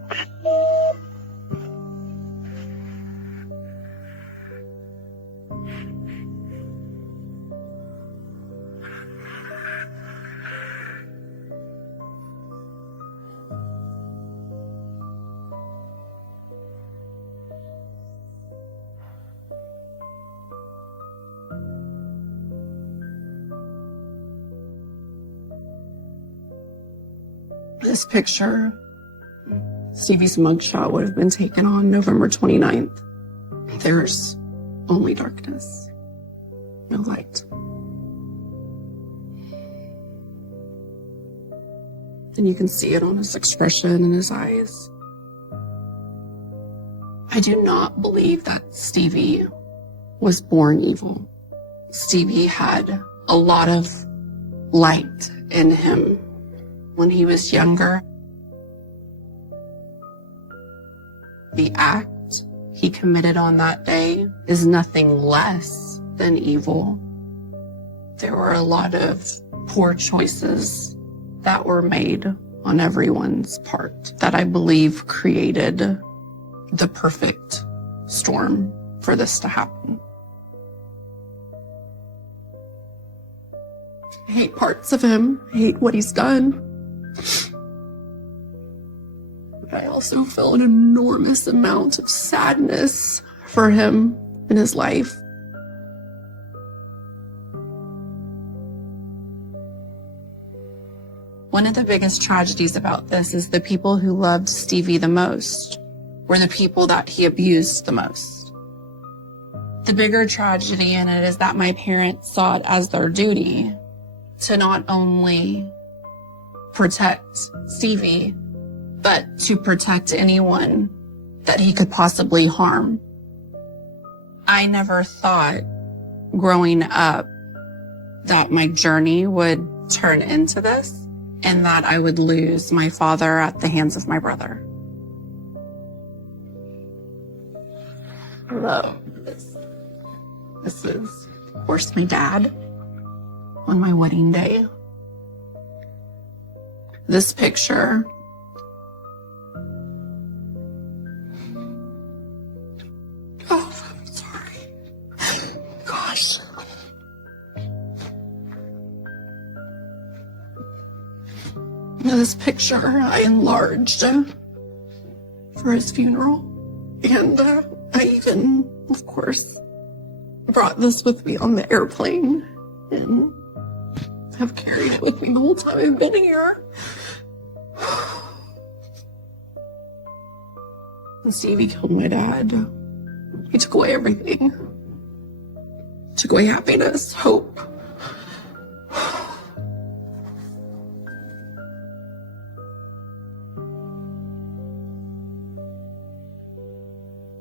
This picture, Stevie's mugshot, would have been taken on November 29th. There's only darkness, no light. and you can see it on his expression and his eyes. I do not believe that Stevie was born evil. Stevie had a lot of light in him when he was younger. The act he committed on that day is nothing less than evil. There were a lot of poor choices that were made on everyone's part that I believe created the perfect storm for this to happen. I hate parts of him. I hate what he's done. But I also feel an enormous amount of sadness for him in his life. One of the biggest tragedies about this is the people who loved Stevie the most were the people that he abused the most. The bigger tragedy in it is that my parents saw it as their duty to not only protect Stevie, but to protect anyone that he could possibly harm. I never thought growing up that my journey would turn into this and that I would lose my father at the hands of my brother. Hello. This is, of course, my dad on my wedding day. This picture I'm sorry. Gosh. This picture I enlarged for his funeral. And I even, of course, brought this with me on the airplane and have carried it with me the whole time I've been here. And Stevie killed my dad. He took away everything. Took away happiness, hope.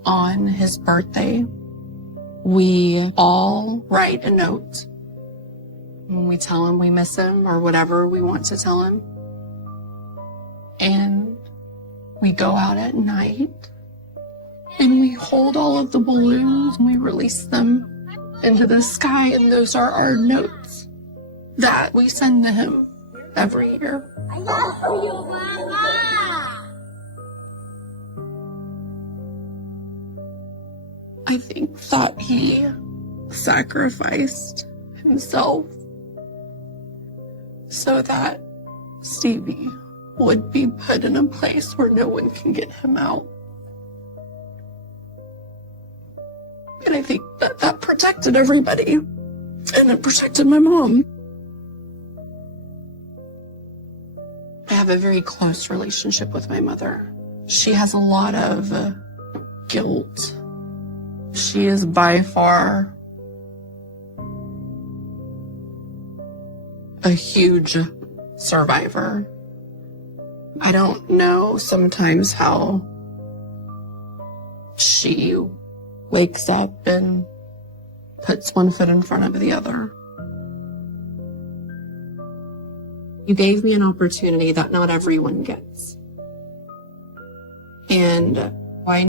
On his birthday, we all write a note. And we tell him we miss him or whatever we want to tell him. And we go out at night and we hold all of the balloons and we release them into the sky, and those are our notes that we send to him every year. I love you, Mama. I think that he sacrificed himself so that Stevie would be put in a place where no one can get him out. And I think that that protected everybody, and it protected my mom. I have a very close relationship with my mother. She has a lot of guilt. She is by far a huge survivor. I don't know sometimes how she wakes up and puts one foot in front of the other. You gave me an opportunity that not everyone gets. And